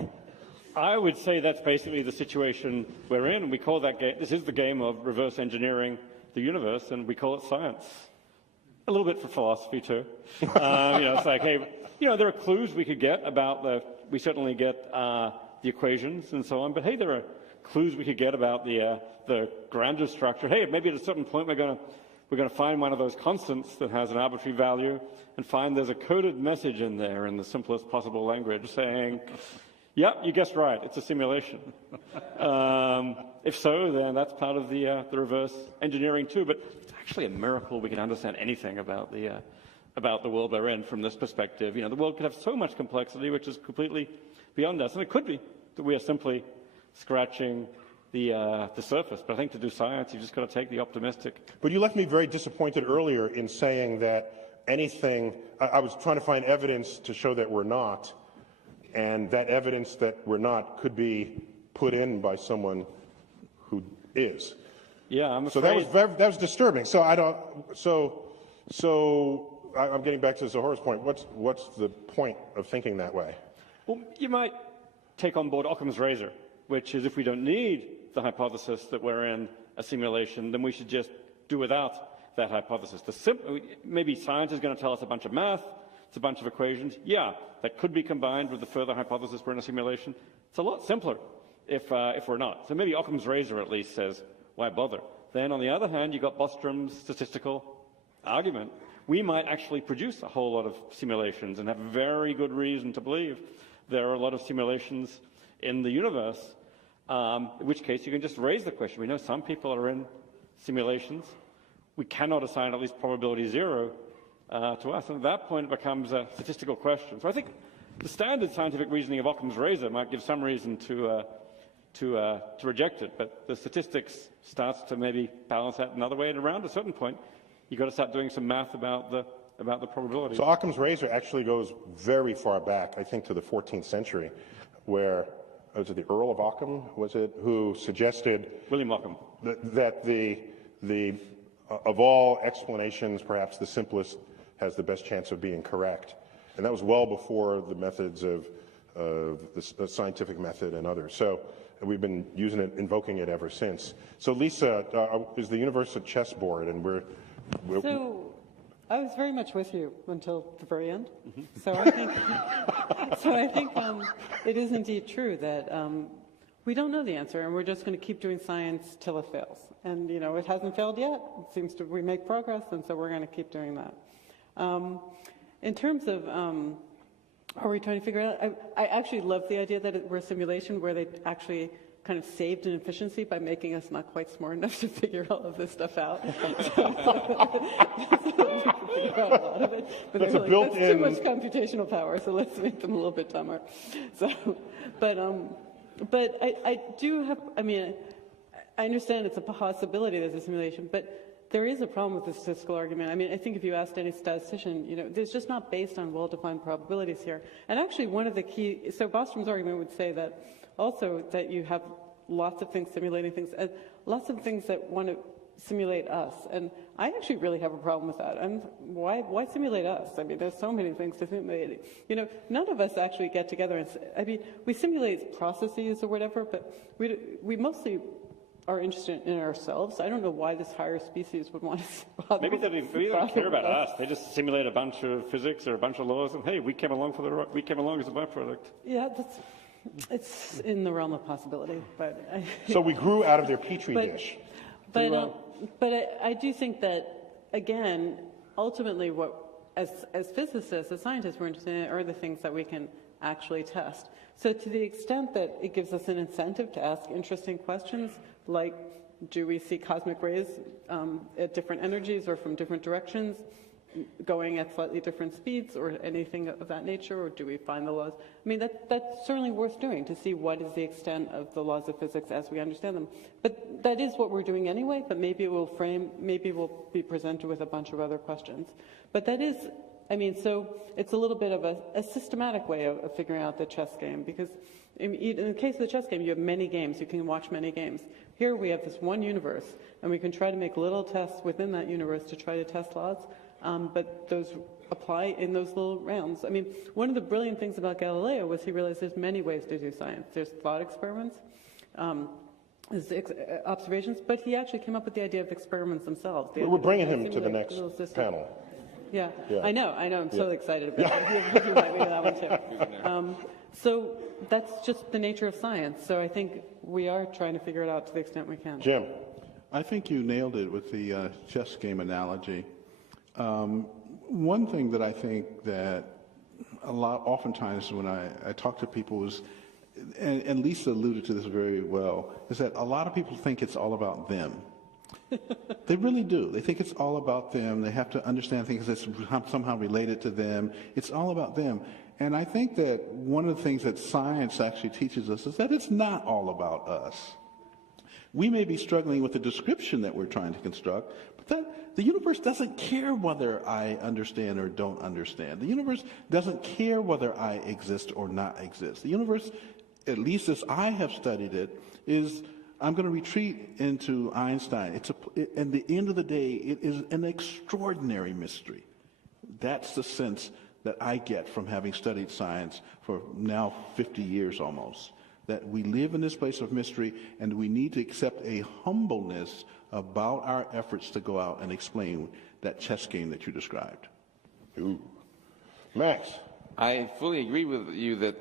I would say that's basically the situation we're in. We call that game, this is the game of reverse engineering the universe, and we call it science. A little bit for philosophy, too. It's like, hey, there are clues we could get about we certainly get the equations and so on, but hey, there are clues we could get about the grander structure. Hey, maybe at a certain point we're going to find one of those constants that has an arbitrary value and find there's a coded message in there in the simplest possible language saying, yep, you guessed right, it's a simulation. If so, then that's part of the reverse engineering too. But it's actually a miracle we can understand anything about the world we're in from this perspective. The world could have so much complexity which is completely beyond us, and it could be that we are simply scratching the surface. But I think to do science, you've just got to take the optimistic. But you left me very disappointed earlier in saying that anything. I was trying to find evidence to show that we're not. And that evidence that we're not could be put in by someone who is. Yeah, I'm so afraid. that was disturbing. So I'm getting back to Zahora's point. What's the point of thinking that way? Well, you might take on board Occam's razor, which is if we don't need the hypothesis that we're in a simulation, then we should just do without that hypothesis. Maybe science is going to tell us a bunch of math. It's a bunch of equations. Yeah, that could be combined with the further hypothesis we're in a simulation. It's a lot simpler if we're not. So maybe Occam's razor at least says, why bother? Then on the other hand, you've got Bostrom's statistical argument. We might actually produce a whole lot of simulations and have very good reason to believe there are a lot of simulations in the universe, in which case you can just raise the question. We know some people are in simulations. We cannot assign at least probability 0 to us, and at that point it becomes a statistical question. So I think the standard scientific reasoning of Occam's razor might give some reason to reject it, but the statistics starts to maybe balance that another way, and around a certain point you've got to start doing some math about the probability. So Occam's razor actually goes very far back, I think, to the 14th century, where was it the Earl of Occam, who suggested William Occam that the of all explanations, perhaps the simplest has the best chance of being correct, and that was well before the methods of the scientific method and others. So we've been using it, invoking it ever since. So Lisa, is the universe a chessboard, and we're So I was very much with you until the very end. So I think it is indeed true that we don't know the answer, and we're just going to keep doing science till it fails. And, it hasn't failed yet. It seems to we make progress, and so we're going to keep doing that. In terms of are we trying to figure it out? I actually love the idea that we're a simulation where they actually kind of saved in efficiency by making us not quite smart enough to figure all of this stuff out. But That's a built-in. That's too much computational power, so let's make them a little bit dumber. So, but I do have. I mean, I understand it's a possibility there's a simulation, but there is a problem with the statistical argument. I mean, I think if you asked any statistician, there's just not based on well-defined probabilities here. And actually, one of the key. So Bostrom's argument would say that. Also, that you have lots of things simulating things, lots of things that want to simulate us. And I actually really have a problem with that. And why simulate us? I mean, there's so many things to simulate. None of us actually get together and, we simulate processes or whatever, but we mostly are interested in ourselves. I don't know why this higher species would want to Maybe they don't care about us. They just simulate a bunch of physics or a bunch of laws, and hey, we came along as a byproduct. Yeah, it's in the realm of possibility, but So we grew out of their petri dish. But I do think that, again, ultimately, what as physicists, as scientists, we're interested in are the things that we can actually test. So to the extent that it gives us an incentive to ask interesting questions, like do we see cosmic rays at different energies or from different directions, going at slightly different speeds or anything of that nature, or do we find the laws? I mean, that's certainly worth doing to see what is the extent of the laws of physics as we understand them. But that is what we're doing anyway, but maybe we'll be presented with a bunch of other questions. But that is, so it's a little bit of a systematic way of figuring out the chess game, because in the case of the chess game, you have many games. You can watch many games. Here we have this one universe, and we can try to make little tests within that universe to try to test laws. But those apply in those little rounds. I mean, one of the brilliant things about Galileo was he realized there's many ways to do science. There's thought experiments, there's observations, but he actually came up with the idea of experiments themselves. We're bringing him to the next panel. Yeah, I know. I'm so excited about it. You might be that one too. So that's just the nature of science. So I think we are trying to figure it out to the extent we can. Jim. I think you nailed it with the chess game analogy. One thing that I think that oftentimes when I talk to people is, and Lisa alluded to this very well, is that a lot of people think it's all about them. They really do. They think it's all about them. They have to understand things that's somehow related to them. It's all about them. And I think that one of the things that science actually teaches us is that it's not all about us. We may be struggling with the description that we're trying to construct, but the universe doesn't care whether I understand or don't understand. The universe doesn't care whether I exist or not exist. The universe, at least as I have studied it, is, I'm going to retreat into Einstein. At the end of the day, it is an extraordinary mystery. That's the sense that I get from having studied science for now 50 years almost. That we live in this place of mystery, and we need to accept a humbleness about our efforts to go out and explain that chess game that you described. Ooh. Max. I fully agree with you that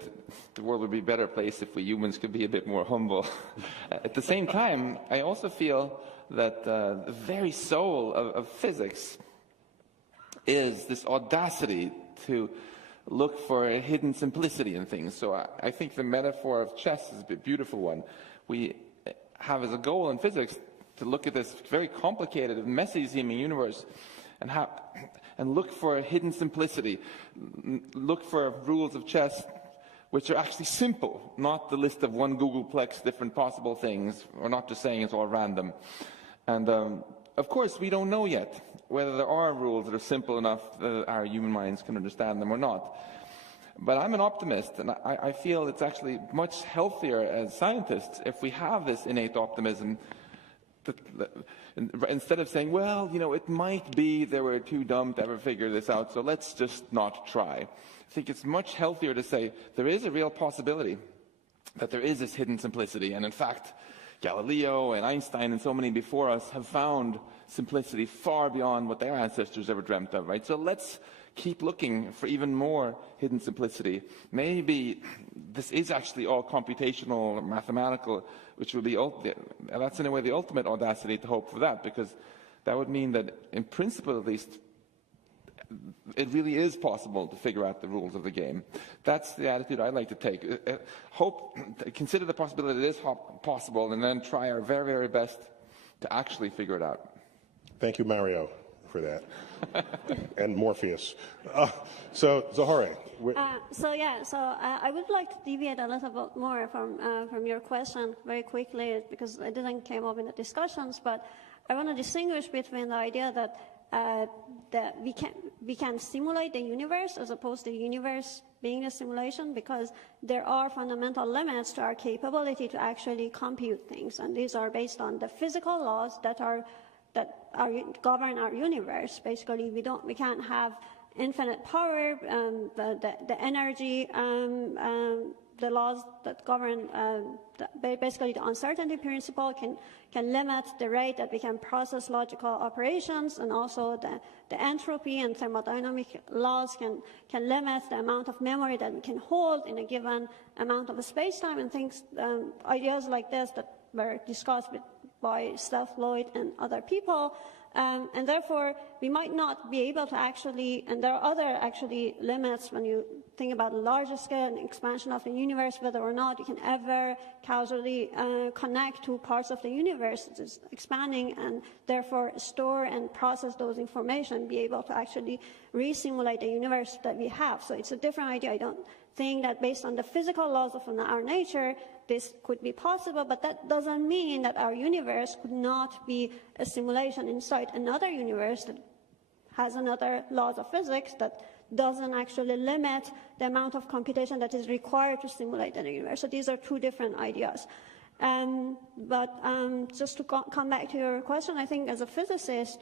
the world would be a better place if we humans could be a bit more humble. At the same time, I also feel that the very soul of physics is this audacity to look for a hidden simplicity in things. So I think the metaphor of chess is a beautiful one. We have as a goal in physics to look at this very complicated, messy-seeming universe and look for a hidden simplicity. Look for rules of chess which are actually simple, not the list of one Googleplex different possible things, or not just saying it's all random. And of course, we don't know yet whether there are rules that are simple enough that our human minds can understand them or not. But I'm an optimist, and I feel it's actually much healthier as scientists if we have this innate optimism. Instead of saying, well, it might be they were too dumb to ever figure this out, so let's just not try. I think it's much healthier to say there is a real possibility that there is this hidden simplicity. And in fact, Galileo and Einstein and so many before us have found simplicity far beyond what their ancestors ever dreamt of, right? So let's keep looking for even more hidden simplicity. Maybe this is actually all computational or mathematical, which would be, that's in a way the ultimate audacity to hope for that, because that would mean that, in principle at least, it really is possible to figure out the rules of the game. That's the attitude I'd like to take. Consider the possibility it is possible, and then try our very, very best to actually figure it out. Thank you, Mario, for that. And Morpheus. So, Zohore. I would like to deviate a little bit more from your question very quickly, because it didn't come up in the discussions, but I want to distinguish between the idea that we can simulate the universe as opposed to the universe being a simulation, because there are fundamental limits to our capability to actually compute things, and these are based on the physical laws that govern our universe. Basically, we can't have infinite power. The energy, the laws that govern basically the uncertainty principle can limit the rate that we can process logical operations, and also the entropy and thermodynamic laws can limit the amount of memory that we can hold in a given amount of space-time, and things, ideas like this that were discussed by Steph Lloyd and other people. And therefore, we might not be able to actually, and there are other actually limits when you think about larger scale and expansion of the universe, whether or not you can ever causally connect to parts of the universe that is expanding, and therefore store and process those information, be able to actually re-simulate the universe that we have. So it's a different idea. I don't think that based on the physical laws of our nature, this could be possible, but that doesn't mean that our universe could not be a simulation inside another universe that has another laws of physics that doesn't actually limit the amount of computation that is required to simulate the universe. So these are two different ideas. Just to come back to your question, I think as a physicist,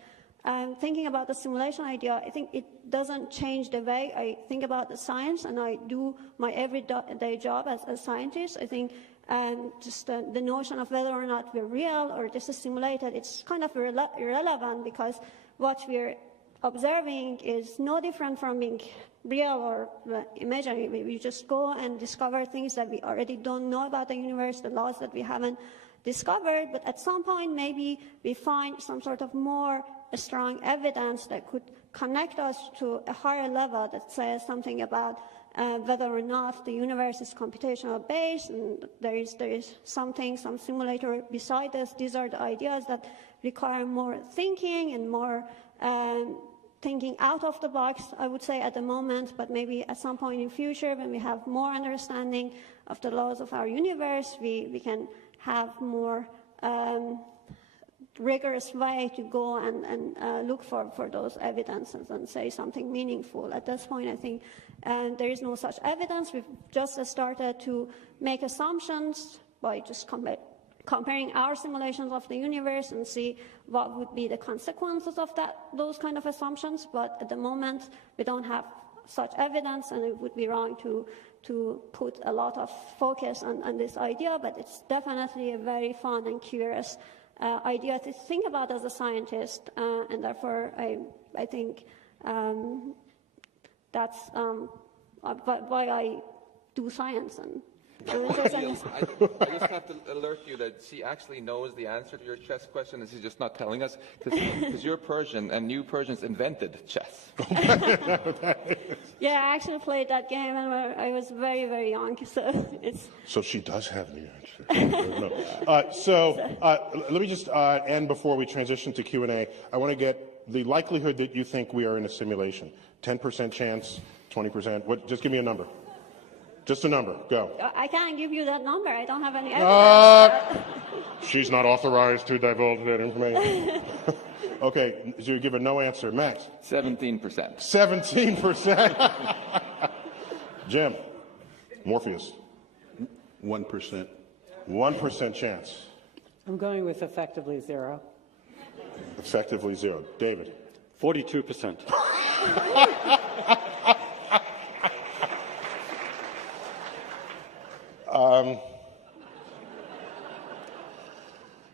thinking about the simulation idea, I think it doesn't change the way I think about the science, and I do my everyday job as a scientist. I think just the notion of whether or not we're real or this is simulated, it's kind of irrelevant, because what we're observing is no different from being real or imaginary. We just go and discover things that we already don't know about the universe, the laws that we haven't discovered, but at some point maybe we find some sort of more strong evidence that could connect us to a higher level that says something about whether or not the universe is computational based, and there is something, some simulator beside us. These are the ideas that require more thinking and more thinking out of the box, I would say, at the moment, but maybe at some point in future, when we have more understanding of the laws of our universe, we can have more rigorous way to go and look for those evidences and say something meaningful. At this point, I think there is no such evidence. We've just started to make assumptions by just comparing our simulations of the universe and see what would be the consequences of those kind of assumptions. But at the moment, we don't have such evidence, and it would be wrong to put a lot of focus on this idea. But it's definitely a very fun and curious idea to think about as a scientist, and therefore I think that's why I do science. And I just have to alert you that she actually knows the answer to your chess question, and she's just not telling us, because you're Persian, and you Persians invented chess. Yeah, I actually played that game when I was very, very young. So she does have the answer. Let me just end before we transition to Q&A. I want to get the likelihood that you think we are in a simulation. 10% chance, 20%. Just give me a number. Just a number. Go. I can't give you that number. I don't have any evidence. She's not authorized to divulge that information. Okay, so you give a no answer. Max? 17%. 17%. Jim? Morpheus? 1%. 1% chance. I'm going with effectively zero. Effectively zero. David? 42%.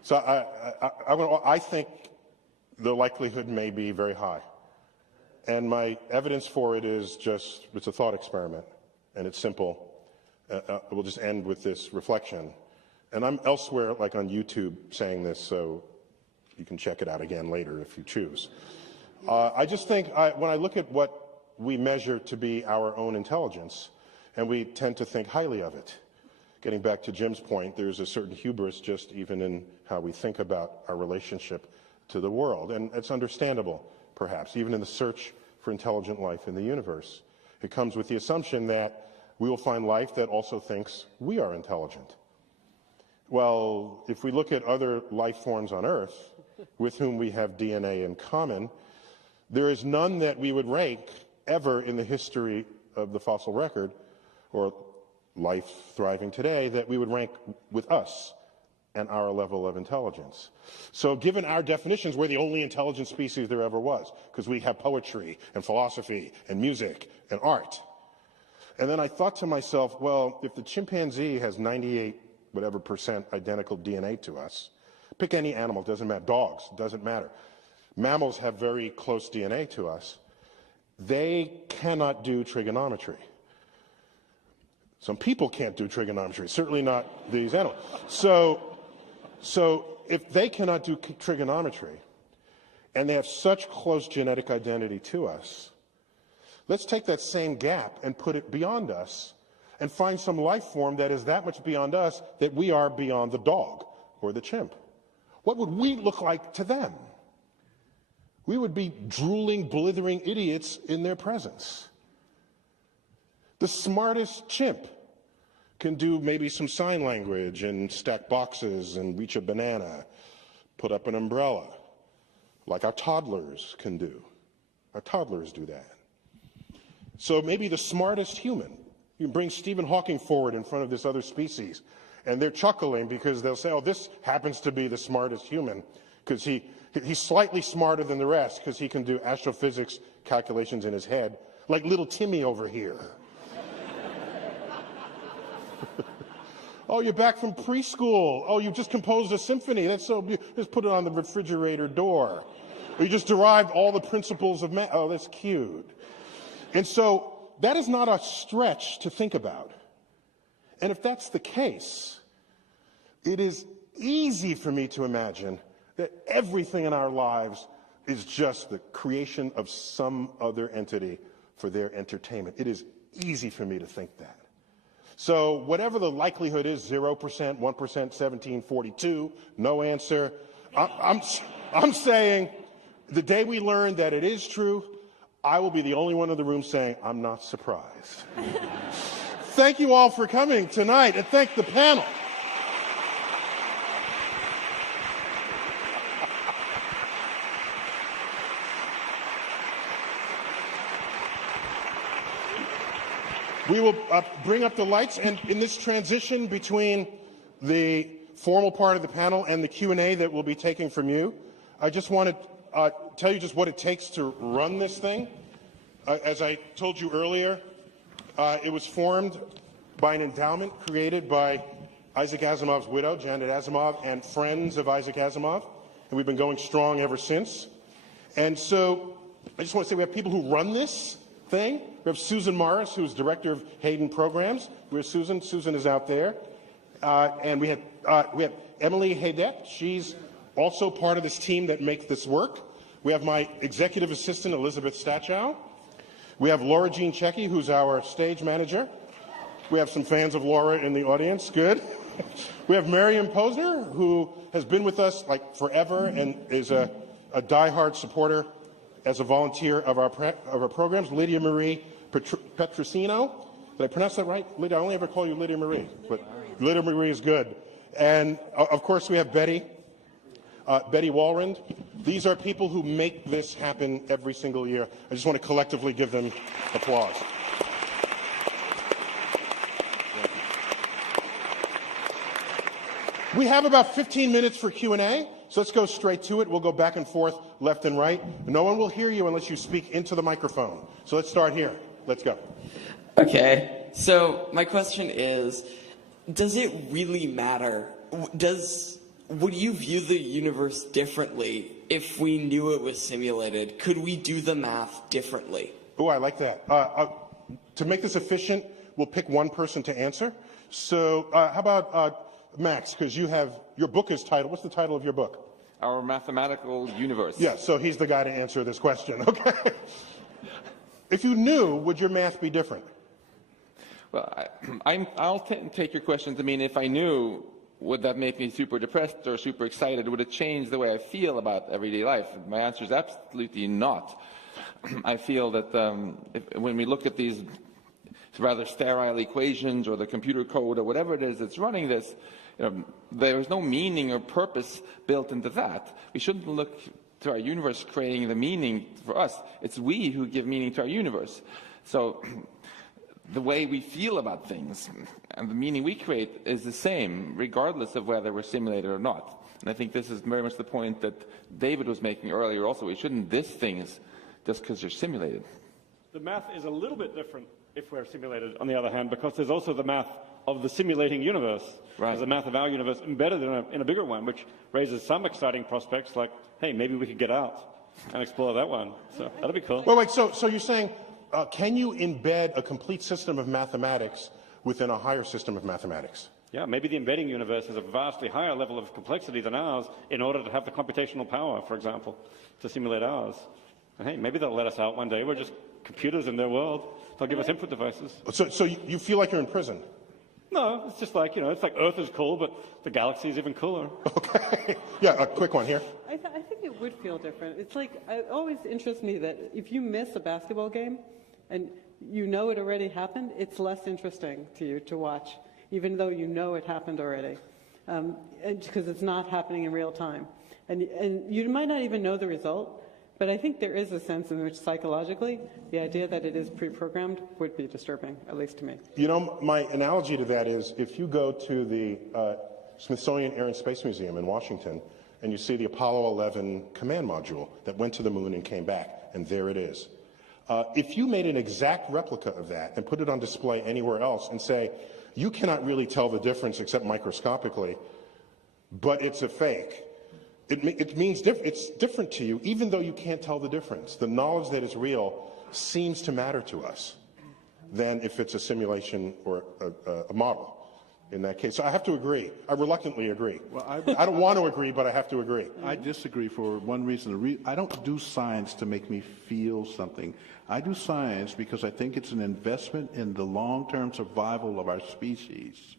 So I think the likelihood may be very high. And my evidence for it is just, it's a thought experiment, and it's simple. We'll just end with this reflection. And I'm elsewhere, like on YouTube, saying this, so you can check it out again later if you choose. I just think when I look at what we measure to be our own intelligence, and we tend to think highly of it. Getting back to Jim's point, there's a certain hubris just even in how we think about our relationship to the world. And it's understandable, perhaps, even in the search for intelligent life in the universe. It comes with the assumption that we will find life that also thinks we are intelligent. Well, if we look at other life forms on Earth with whom we have DNA in common, there is none that we would rank ever in the history of the fossil record or life thriving today that we would rank with us and our level of intelligence. So given our definitions, we're the only intelligent species there ever was, because we have poetry and philosophy and music and art. And then I thought to myself, well, if the chimpanzee has 98 whatever percent identical DNA to us, pick any animal, doesn't matter, dogs, doesn't matter. Mammals have very close DNA to us. They cannot do trigonometry. Some people can't do trigonometry, certainly not these animals. So if they cannot do trigonometry, and they have such close genetic identity to us, let's take that same gap and put it beyond us and find some life form that is that much beyond us that we are beyond the dog or the chimp. What would we look like to them? We would be drooling, blithering idiots in their presence. The smartest chimp can do maybe some sign language and stack boxes and reach a banana, put up an umbrella, like our toddlers can do. Our toddlers do that. So maybe the smartest human, you bring Stephen Hawking forward in front of this other species, and they're chuckling because they'll say, oh, this happens to be the smartest human, because he's slightly smarter than the rest because he can do astrophysics calculations in his head, like little Timmy over here. Oh, you're back from preschool. Oh, you just composed a symphony. That's so beautiful. Just put it on the refrigerator door. Or you just derived all the principles of math. Oh, that's cute. And so that is not a stretch to think about. And if that's the case, it is easy for me to imagine that everything in our lives is just the creation of some other entity for their entertainment. It is easy for me to think that. So whatever the likelihood is, 0%, 1%, 1742, no answer. I'm saying the day we learn that it is true, I will be the only one in the room saying, I'm not surprised. Thank you all for coming tonight, and thank the panel. We will bring up the lights, and in this transition between the formal part of the panel and the Q&A that we'll be taking from you, I just want to tell you just what it takes to run this thing. As I told you earlier, it was formed by an endowment created by Isaac Asimov's widow, Janet Asimov, and friends of Isaac Asimov, and we've been going strong ever since. And so I just want to say we have people who run this thing. We have Susan Morris, who's director of Hayden Programs. Where's Susan? Susan is out there. And we have Emily Haydet. She's also part of this team that makes this work. We have my executive assistant, Elizabeth Stachow. We have Laura Jean Checky, who's our stage manager. We have some fans of Laura in the audience. Good. We have Miriam Posner, who has been with us like forever and is a diehard supporter as a volunteer of our programs. Lydia Marie Petrosino. Did I pronounce that right? Lydia, I only ever call you Lydia Marie, but Lydia Marie is good. And of course we have Betty Walrand. These are people who make this happen every single year. I just want to collectively give them applause. We have about 15 minutes for Q&A, so let's go straight to it. We'll go back and forth, left and right. No one will hear you unless you speak into the microphone. So let's start here. Let's go. Okay, so my question is, does it really matter? would you view the universe differently if we knew it was simulated? Could we do the math differently? Oh, I like that. To make this efficient, we'll pick one person to answer. So how about Max, because your book is titled, what's the title of your book? Our Mathematical Universe. Yeah, so he's the guy to answer this question, okay? If you knew, would your math be different? Well, I'll take your question to mean if I knew, would that make me super depressed or super excited? Would it change the way I feel about everyday life? My answer is absolutely not. I feel that when we look at these rather sterile equations or the computer code or whatever it is that's running this, there is no meaning or purpose built into that. We shouldn't look to our universe creating the meaning for us. It's we who give meaning to our universe. So the way we feel about things and the meaning we create is the same, regardless of whether we're simulated or not. And I think this is very much the point that David was making earlier also. We shouldn't diss things just because you're simulated. The math is a little bit different if we're simulated, on the other hand, because there's also the math of the simulating universe. Right. There's the math of our universe embedded in a bigger one, which raises some exciting prospects like, hey, maybe we could get out and explore that one. So that'd be cool. Wait, so you're saying, can you embed a complete system of mathematics within a higher system of mathematics? Yeah, maybe the embedding universe is a vastly higher level of complexity than ours in order to have the computational power, for example, to simulate ours. And hey, maybe they'll let us out one day. We're just computers in their world. They'll give us input devices. So you feel like you're in prison? No, it's just like, it's like Earth is cool, but the galaxy is even cooler. Okay. Yeah, a quick one here. I think it would feel different. It's like, it always interests me that if you miss a basketball game and you know it already happened, it's less interesting to you to watch, even though you know it happened already, because it's not happening in real time. And you might not even know the result, but I think there is a sense in which psychologically the idea that it is pre-programmed would be disturbing, at least to me. My analogy to that is if you go to the Smithsonian Air and Space Museum in Washington and you see the Apollo 11 command module that went to the moon and came back, and there it is. If you made an exact replica of that and put it on display anywhere else and say, you cannot really tell the difference except microscopically, but it's a fake, it means it's different to you, even though you can't tell the difference. The knowledge that is real seems to matter to us than if it's a simulation or a model in that case. So I have to agree. I reluctantly agree. Well, I don't want to agree, but I have to agree. I disagree for one reason. I don't do science to make me feel something. I do science because I think it's an investment in the long-term survival of our species.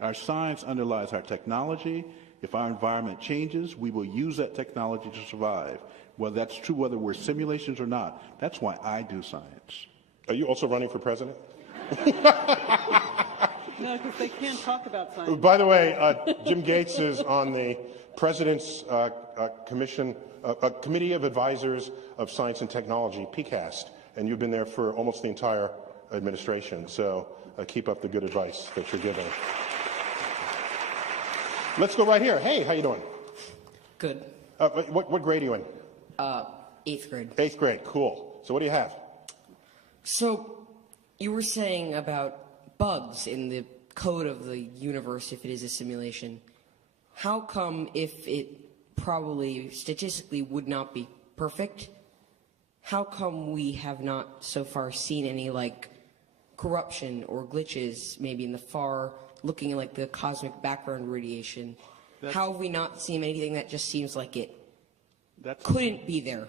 Our science underlies our technology. If our environment changes, we will use that technology to survive. Well, that's true whether we're simulations or not. That's why I do science. Are you also running for president? No, because they can't talk about science. By the way, Jim Gates is on the President's Committee of Advisors of Science and Technology, PCAST, and you've been there for almost the entire administration. So keep up the good advice that you're giving. Let's go right here. Hey, how you doing? Good. What grade are you in? 8th grade. 8th grade, cool. So what do you have? So, you were saying about bugs in the code of the universe if it is a simulation. How come if it probably statistically would not be perfect, how come we have not so far seen any corruption or glitches maybe in the far looking like the cosmic background radiation? How have we not seen anything that just seems like it couldn't be there?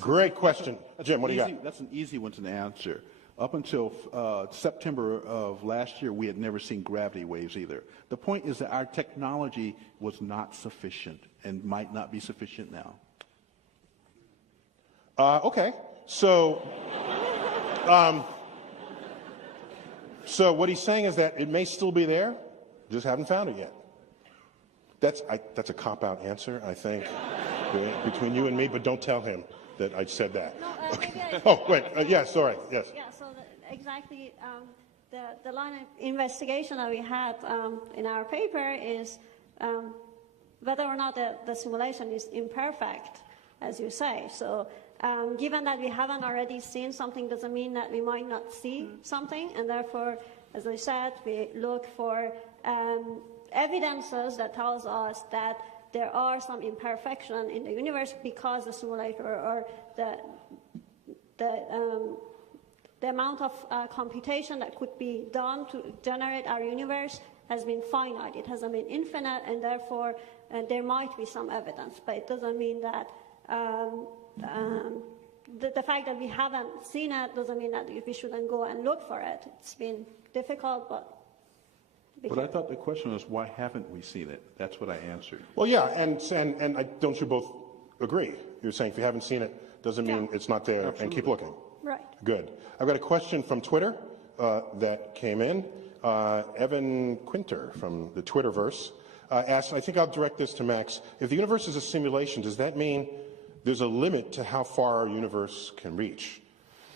Great question. Jim, what do you got? That's an easy one to answer. Up until September of last year, we had never seen gravity waves either. The point is that our technology was not sufficient and might not be sufficient now. Okay. So what he's saying is that it may still be there, just haven't found it yet. That's a cop-out answer, I think, between you and me, but don't tell him that I said that. No, okay. Oh, wait. Yes, all right. Yes. Yeah, so exactly the line of investigation that we had in our paper is whether or not the simulation is imperfect, as you say. So given that we haven't already seen something doesn't mean that we might not see something, and therefore, as I said, we look for evidences that tells us that there are some imperfection in the universe because the simulator or the amount of computation that could be done to generate our universe has been finite. It hasn't been infinite, and therefore there might be some evidence. But it doesn't mean that the fact that we haven't seen it doesn't mean that we shouldn't go and look for it. It's been difficult, but... But I thought the question was, why haven't we seen it? That's what I answered. Well, yeah, and don't you both agree? You're saying if you haven't seen it, doesn't mean it's not there, and keep looking. Right. Good. I've got a question from Twitter that came in. Evan Quinter from the Twitterverse asked, I think I'll direct this to Max, if the universe is a simulation, does that mean there's a limit to how far our universe can reach?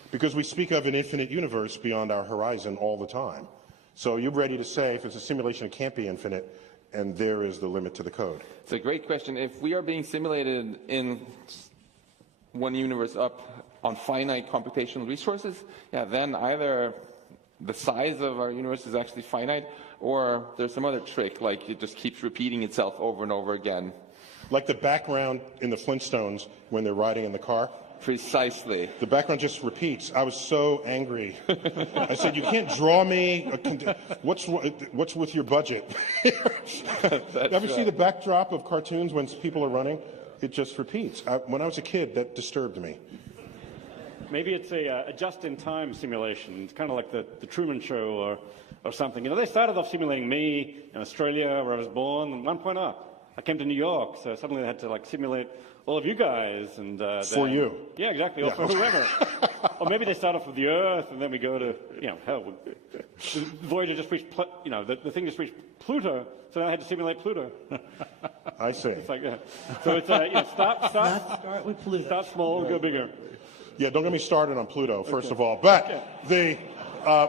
Because we speak of an infinite universe beyond our horizon all the time. So you're ready to say if it's a simulation, it can't be infinite, and there is the limit to the code. It's a great question. If we are being simulated in one universe up on finite computational resources, then either the size of our universe is actually finite, or there's some other trick, like it just keeps repeating itself over and over again. Like the background in the Flintstones when they're riding in the car? Precisely. The background just repeats. I was so angry. I said, you can't draw me. What's with your budget? Ever see the backdrop of cartoons when people are running? It just repeats. When I was a kid, that disturbed me. Maybe it's a just-in-time simulation. It's kind of like the Truman Show or something. You know, they started off simulating me in Australia, where I was born, and one point up. I came to New York, so suddenly they had to simulate all of you guys. And for you. Yeah, exactly, or for whoever. Or maybe they start off with the Earth, and then we go to, hell. The Voyager just reached, the thing just reached Pluto, so I had to simulate Pluto. I see. It's like that. So it's, start with Pluto. Start small, go bigger. Yeah, don't get me started on Pluto, first of all. But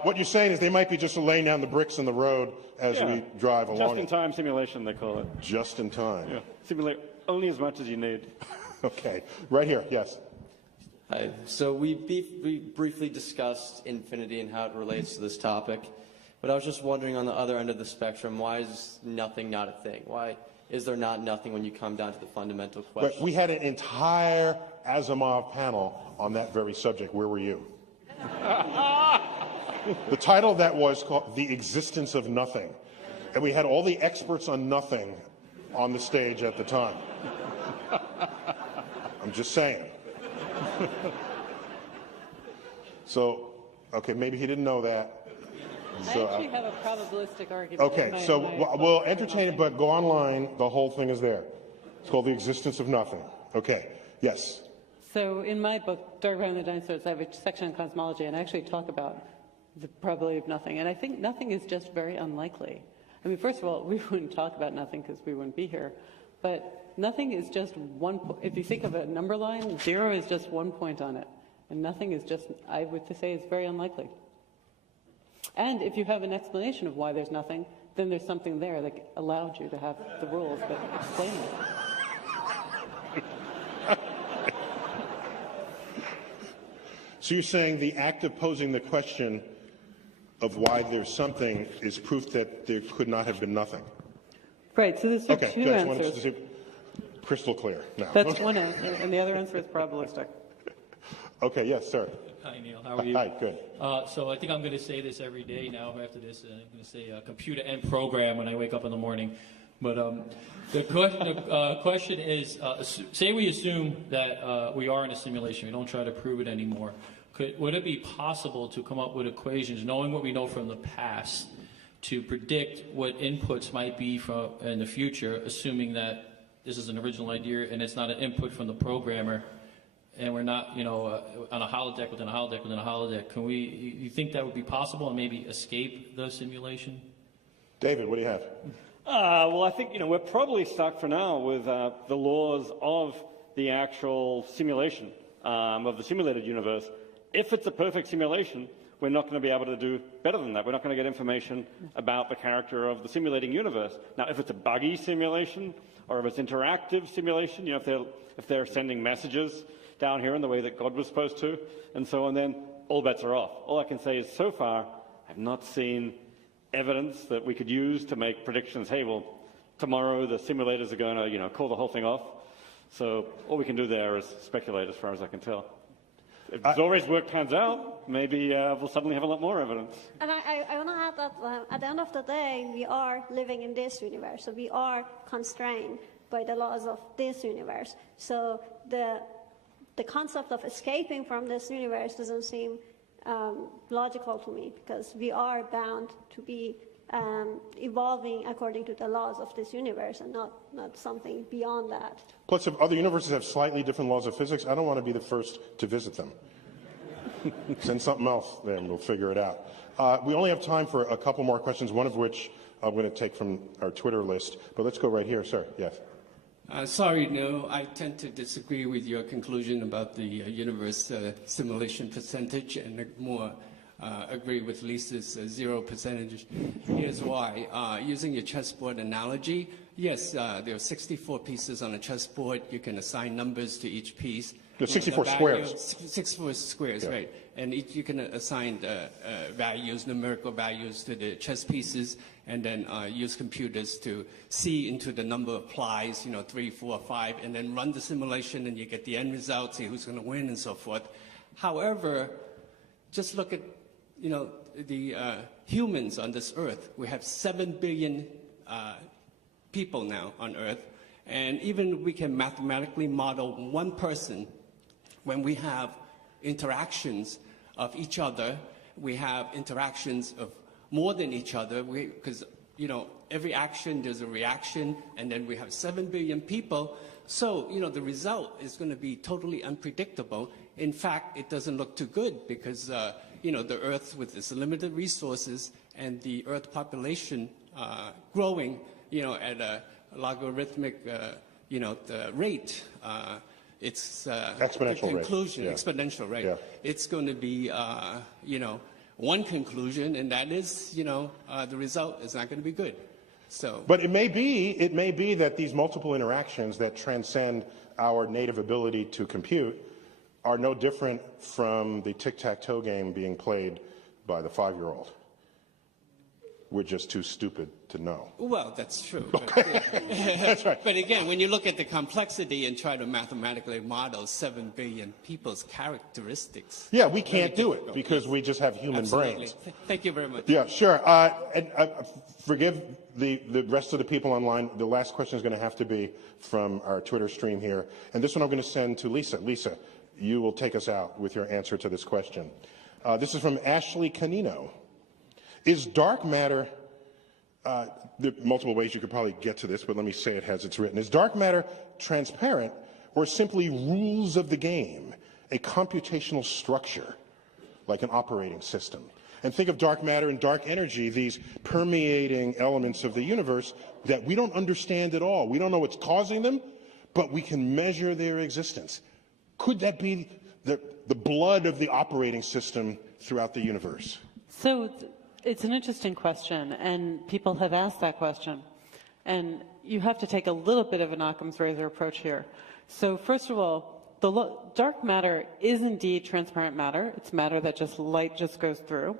what you're saying is they might be just laying down the bricks in the road as we drive along. Just-in-time simulation, they call it. Just in time. Yeah. Simulate only as much as you need. Okay. Right here, yes. Hi. So we briefly discussed infinity and how it relates to this topic. But I was just wondering, on the other end of the spectrum, why is nothing not a thing? Why is there not nothing when you come down to the fundamental question? But we had an entire Asimov panel on that very subject. Where were you? The title of that was called The Existence of Nothing. And we had all the experts on nothing on the stage at the time. I'm just saying. So, okay, maybe he didn't know that. So, I actually have a probabilistic argument. Okay, so we'll entertain it, but go online. The whole thing is there. It's called The Existence of Nothing. Okay, yes. So in my book, Dark Around the Dinosaurs, I have a section on cosmology, and I actually talk about the probability of nothing. And I think nothing is just very unlikely. I mean, first of all, we wouldn't talk about nothing because we wouldn't be here. But nothing is just one point. If you think of a number line, 0 is just 1 point on it. And nothing is just, I would say, is very unlikely. And if you have an explanation of why there's nothing, then there's something there that allowed you to have the rules that explain it. So you're saying the act of posing the question of why there's something is proof that there could not have been nothing? Right, so there's Okay, two good. answers. Crystal clear now. That's one answer, and the other answer is probabilistic. Okay, yes, sir. Hi, Neil. How are you? Hi, good. So I think I'm going to say this every day now after this. I'm going to say computer and program when I wake up in the morning. But the question is, say we assume that we are in a simulation. We don't try to prove it anymore. Would it be possible to come up with equations, knowing what we know from the past, to predict what inputs might be in the future, assuming that this is an original idea and it's not an input from the programmer, and we're not, on a holodeck within a holodeck within a holodeck? You think that would be possible and maybe escape the simulation? David, what do you have? Well, I think, we're probably stuck for now with the laws of the actual simulation, of the simulated universe. If it's a perfect simulation, we're not going to be able to do better than that. We're not going to get information about the character of the simulating universe. Now, if it's a buggy simulation, or if it's interactive simulation, if they're sending messages down here in the way that God was supposed to, and so on, then all bets are off. All I can say is, so far, I've not seen evidence that we could use to make predictions. Hey, well, tomorrow the simulators are going to, call the whole thing off. So all we can do there is speculate, as far as I can tell. If Zore's work pans out, maybe we'll suddenly have a lot more evidence. And I want to add that at the end of the day, we are living in this universe, so we are constrained by the laws of this universe. So the concept of escaping from this universe doesn't seem logical to me, because we are bound to be evolving according to the laws of this universe and not something beyond that. Plus, if other universes have slightly different laws of physics, I don't want to be the first to visit them. Send something else there and we'll figure it out. We only have time for a couple more questions, one of which I'm going to take from our Twitter list. But let's go right here, sir. Yes. Sorry, no, I tend to disagree with your conclusion about the universe simulation percentage, and more agree with Lisa's 0%. Here's why. Using your chessboard analogy, yes, there are 64 pieces on a chessboard. You can assign numbers to each piece. There's 64 squares. 64 squares, yeah. Right. And you can assign values, numerical values to the chess pieces, and then use computers to see into the number of plies, 3, 4, 5, and then run the simulation, and you get the end result, see who's going to win, and so forth. However, just look at the humans on this Earth. We have 7 billion people now on Earth, and even we can mathematically model one person. When we have interactions of each other, we have interactions of more than each other, because every action there's a reaction, and then we have 7 billion people. So the result is going to be totally unpredictable. In fact, it doesn't look too good, because the Earth with its limited resources and the Earth population growing at a logarithmic rate. It's exponential conclusion, rate. Yeah. Exponential, right? Yeah. It's going to be, one conclusion, and that is, the result is not going to be good. So, but it may be that these multiple interactions that transcend our native ability to compute are no different from the tic-tac-toe game being played by the 5-year-old. We're just too stupid to know. Well, that's true. Okay. That's right. But again, when you look at the complexity and try to mathematically model 7 billion people's characteristics. Yeah, we can't do it because we just have human brains. Thank you very much. Yeah, sure. Forgive the rest of the people online. The last question is going to have to be from our Twitter stream here. And this one I'm going to send to Lisa. Lisa, you will take us out with your answer to this question. This is from Ashley Canino. Is dark matter, there are multiple ways you could probably get to this, but let me say it as it's written. Is dark matter transparent or simply rules of the game, a computational structure like an operating system? And think of dark matter and dark energy, these permeating elements of the universe that we don't understand at all. We don't know what's causing them, but we can measure their existence. Could that be the blood of the operating system throughout the universe? So it's an interesting question, and people have asked that question. And you have to take a little bit of an Occam's razor approach here. So first of all, dark matter is indeed transparent matter. It's matter that light just goes through.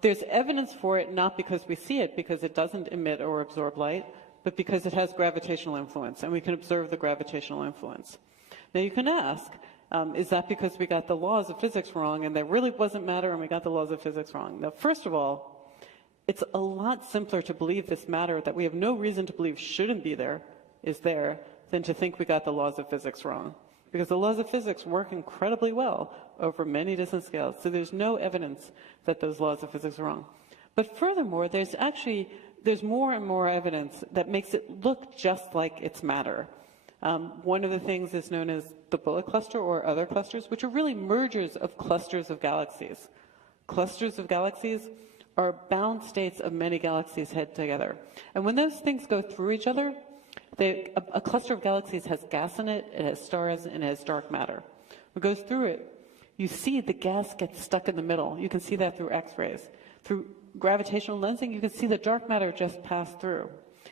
There's evidence for it, not because we see it, because it doesn't emit or absorb light, but because it has gravitational influence, and we can observe the gravitational influence. Now you can ask, is that because we got the laws of physics wrong and there really wasn't matter and we got the laws of physics wrong? Now, first of all, it's a lot simpler to believe this matter that we have no reason to believe shouldn't be there is there than to think we got the laws of physics wrong. Because the laws of physics work incredibly well over many different scales. So there's no evidence that those laws of physics are wrong. But furthermore, there's more and more evidence that makes it look just like it's matter. One of the things is known as the bullet cluster or other clusters, which are really mergers of clusters of galaxies. Clusters of galaxies are bound states of many galaxies head together. And when those things go through each other, a cluster of galaxies has gas in it, it has stars, and it has dark matter. When it goes through it, you see the gas gets stuck in the middle. You can see that through X-rays. Through gravitational lensing, you can see the dark matter just pass through.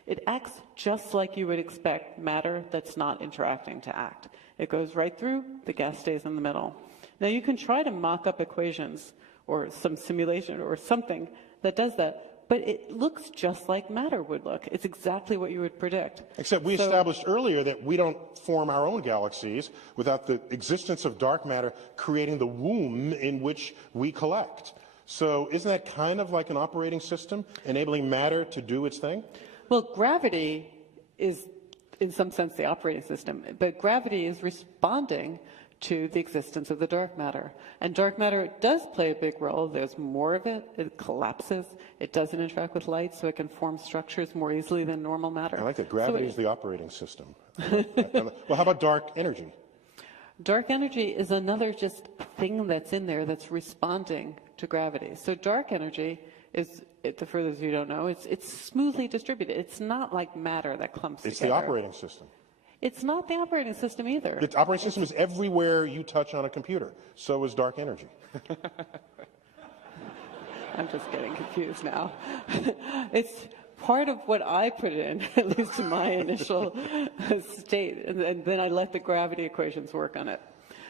It acts just like you would expect matter that's not interacting to act. It goes right through, the gas stays in the middle. Now you can try to mock up equations or some simulation or something that does that, but it looks just like matter would look. It's exactly what you would predict. Except we established earlier that we don't form our own galaxies without the existence of dark matter creating the womb in which we collect. So isn't that kind of like an operating system, enabling matter to do its thing? Well, gravity is, in some sense, the operating system, but gravity is responding to the existence of the dark matter. And dark matter does play a big role. There's more of it. It collapses. It doesn't interact with light, so it can form structures more easily than normal matter. I like that. Gravity is the operating system. Well, how about dark energy? Dark energy is another just thing that's in there that's responding to gravity. So dark energy is, for those of you who don't know, it's smoothly distributed. It's not like matter that clumps together. It's the operating system. It's not the operating system either. The operating system is everywhere you touch on a computer. So is dark energy. I'm just getting confused now. It's part of what I put in, at least in my initial state, and then I let the gravity equations work on it.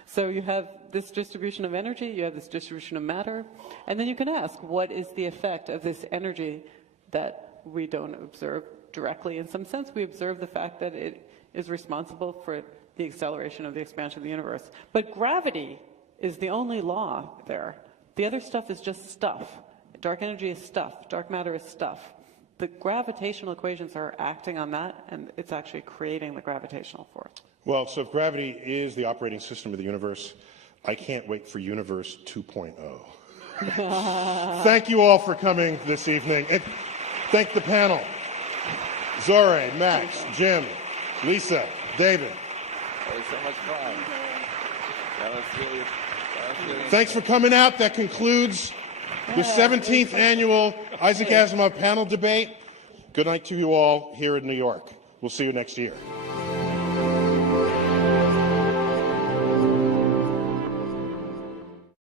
So you have this distribution of energy, you have this distribution of matter, and then you can ask, what is the effect of this energy that we don't observe directly? In some sense, we observe the fact that it is responsible for the acceleration of the expansion of the universe. But gravity is the only law there. The other stuff is just stuff. Dark energy is stuff. Dark matter is stuff. The gravitational equations are acting on that, and it's actually creating the gravitational force. Well, so if gravity is the operating system of the universe, I can't wait for Universe 2.0. Thank you all for coming this evening. And thank the panel. Zore, Max, Jim, Lisa, David. That was so much fun. That was really Thanks for coming out. That concludes the 17th annual Isaac Asimov panel debate. Good night to you all here in New York. We'll see you next year.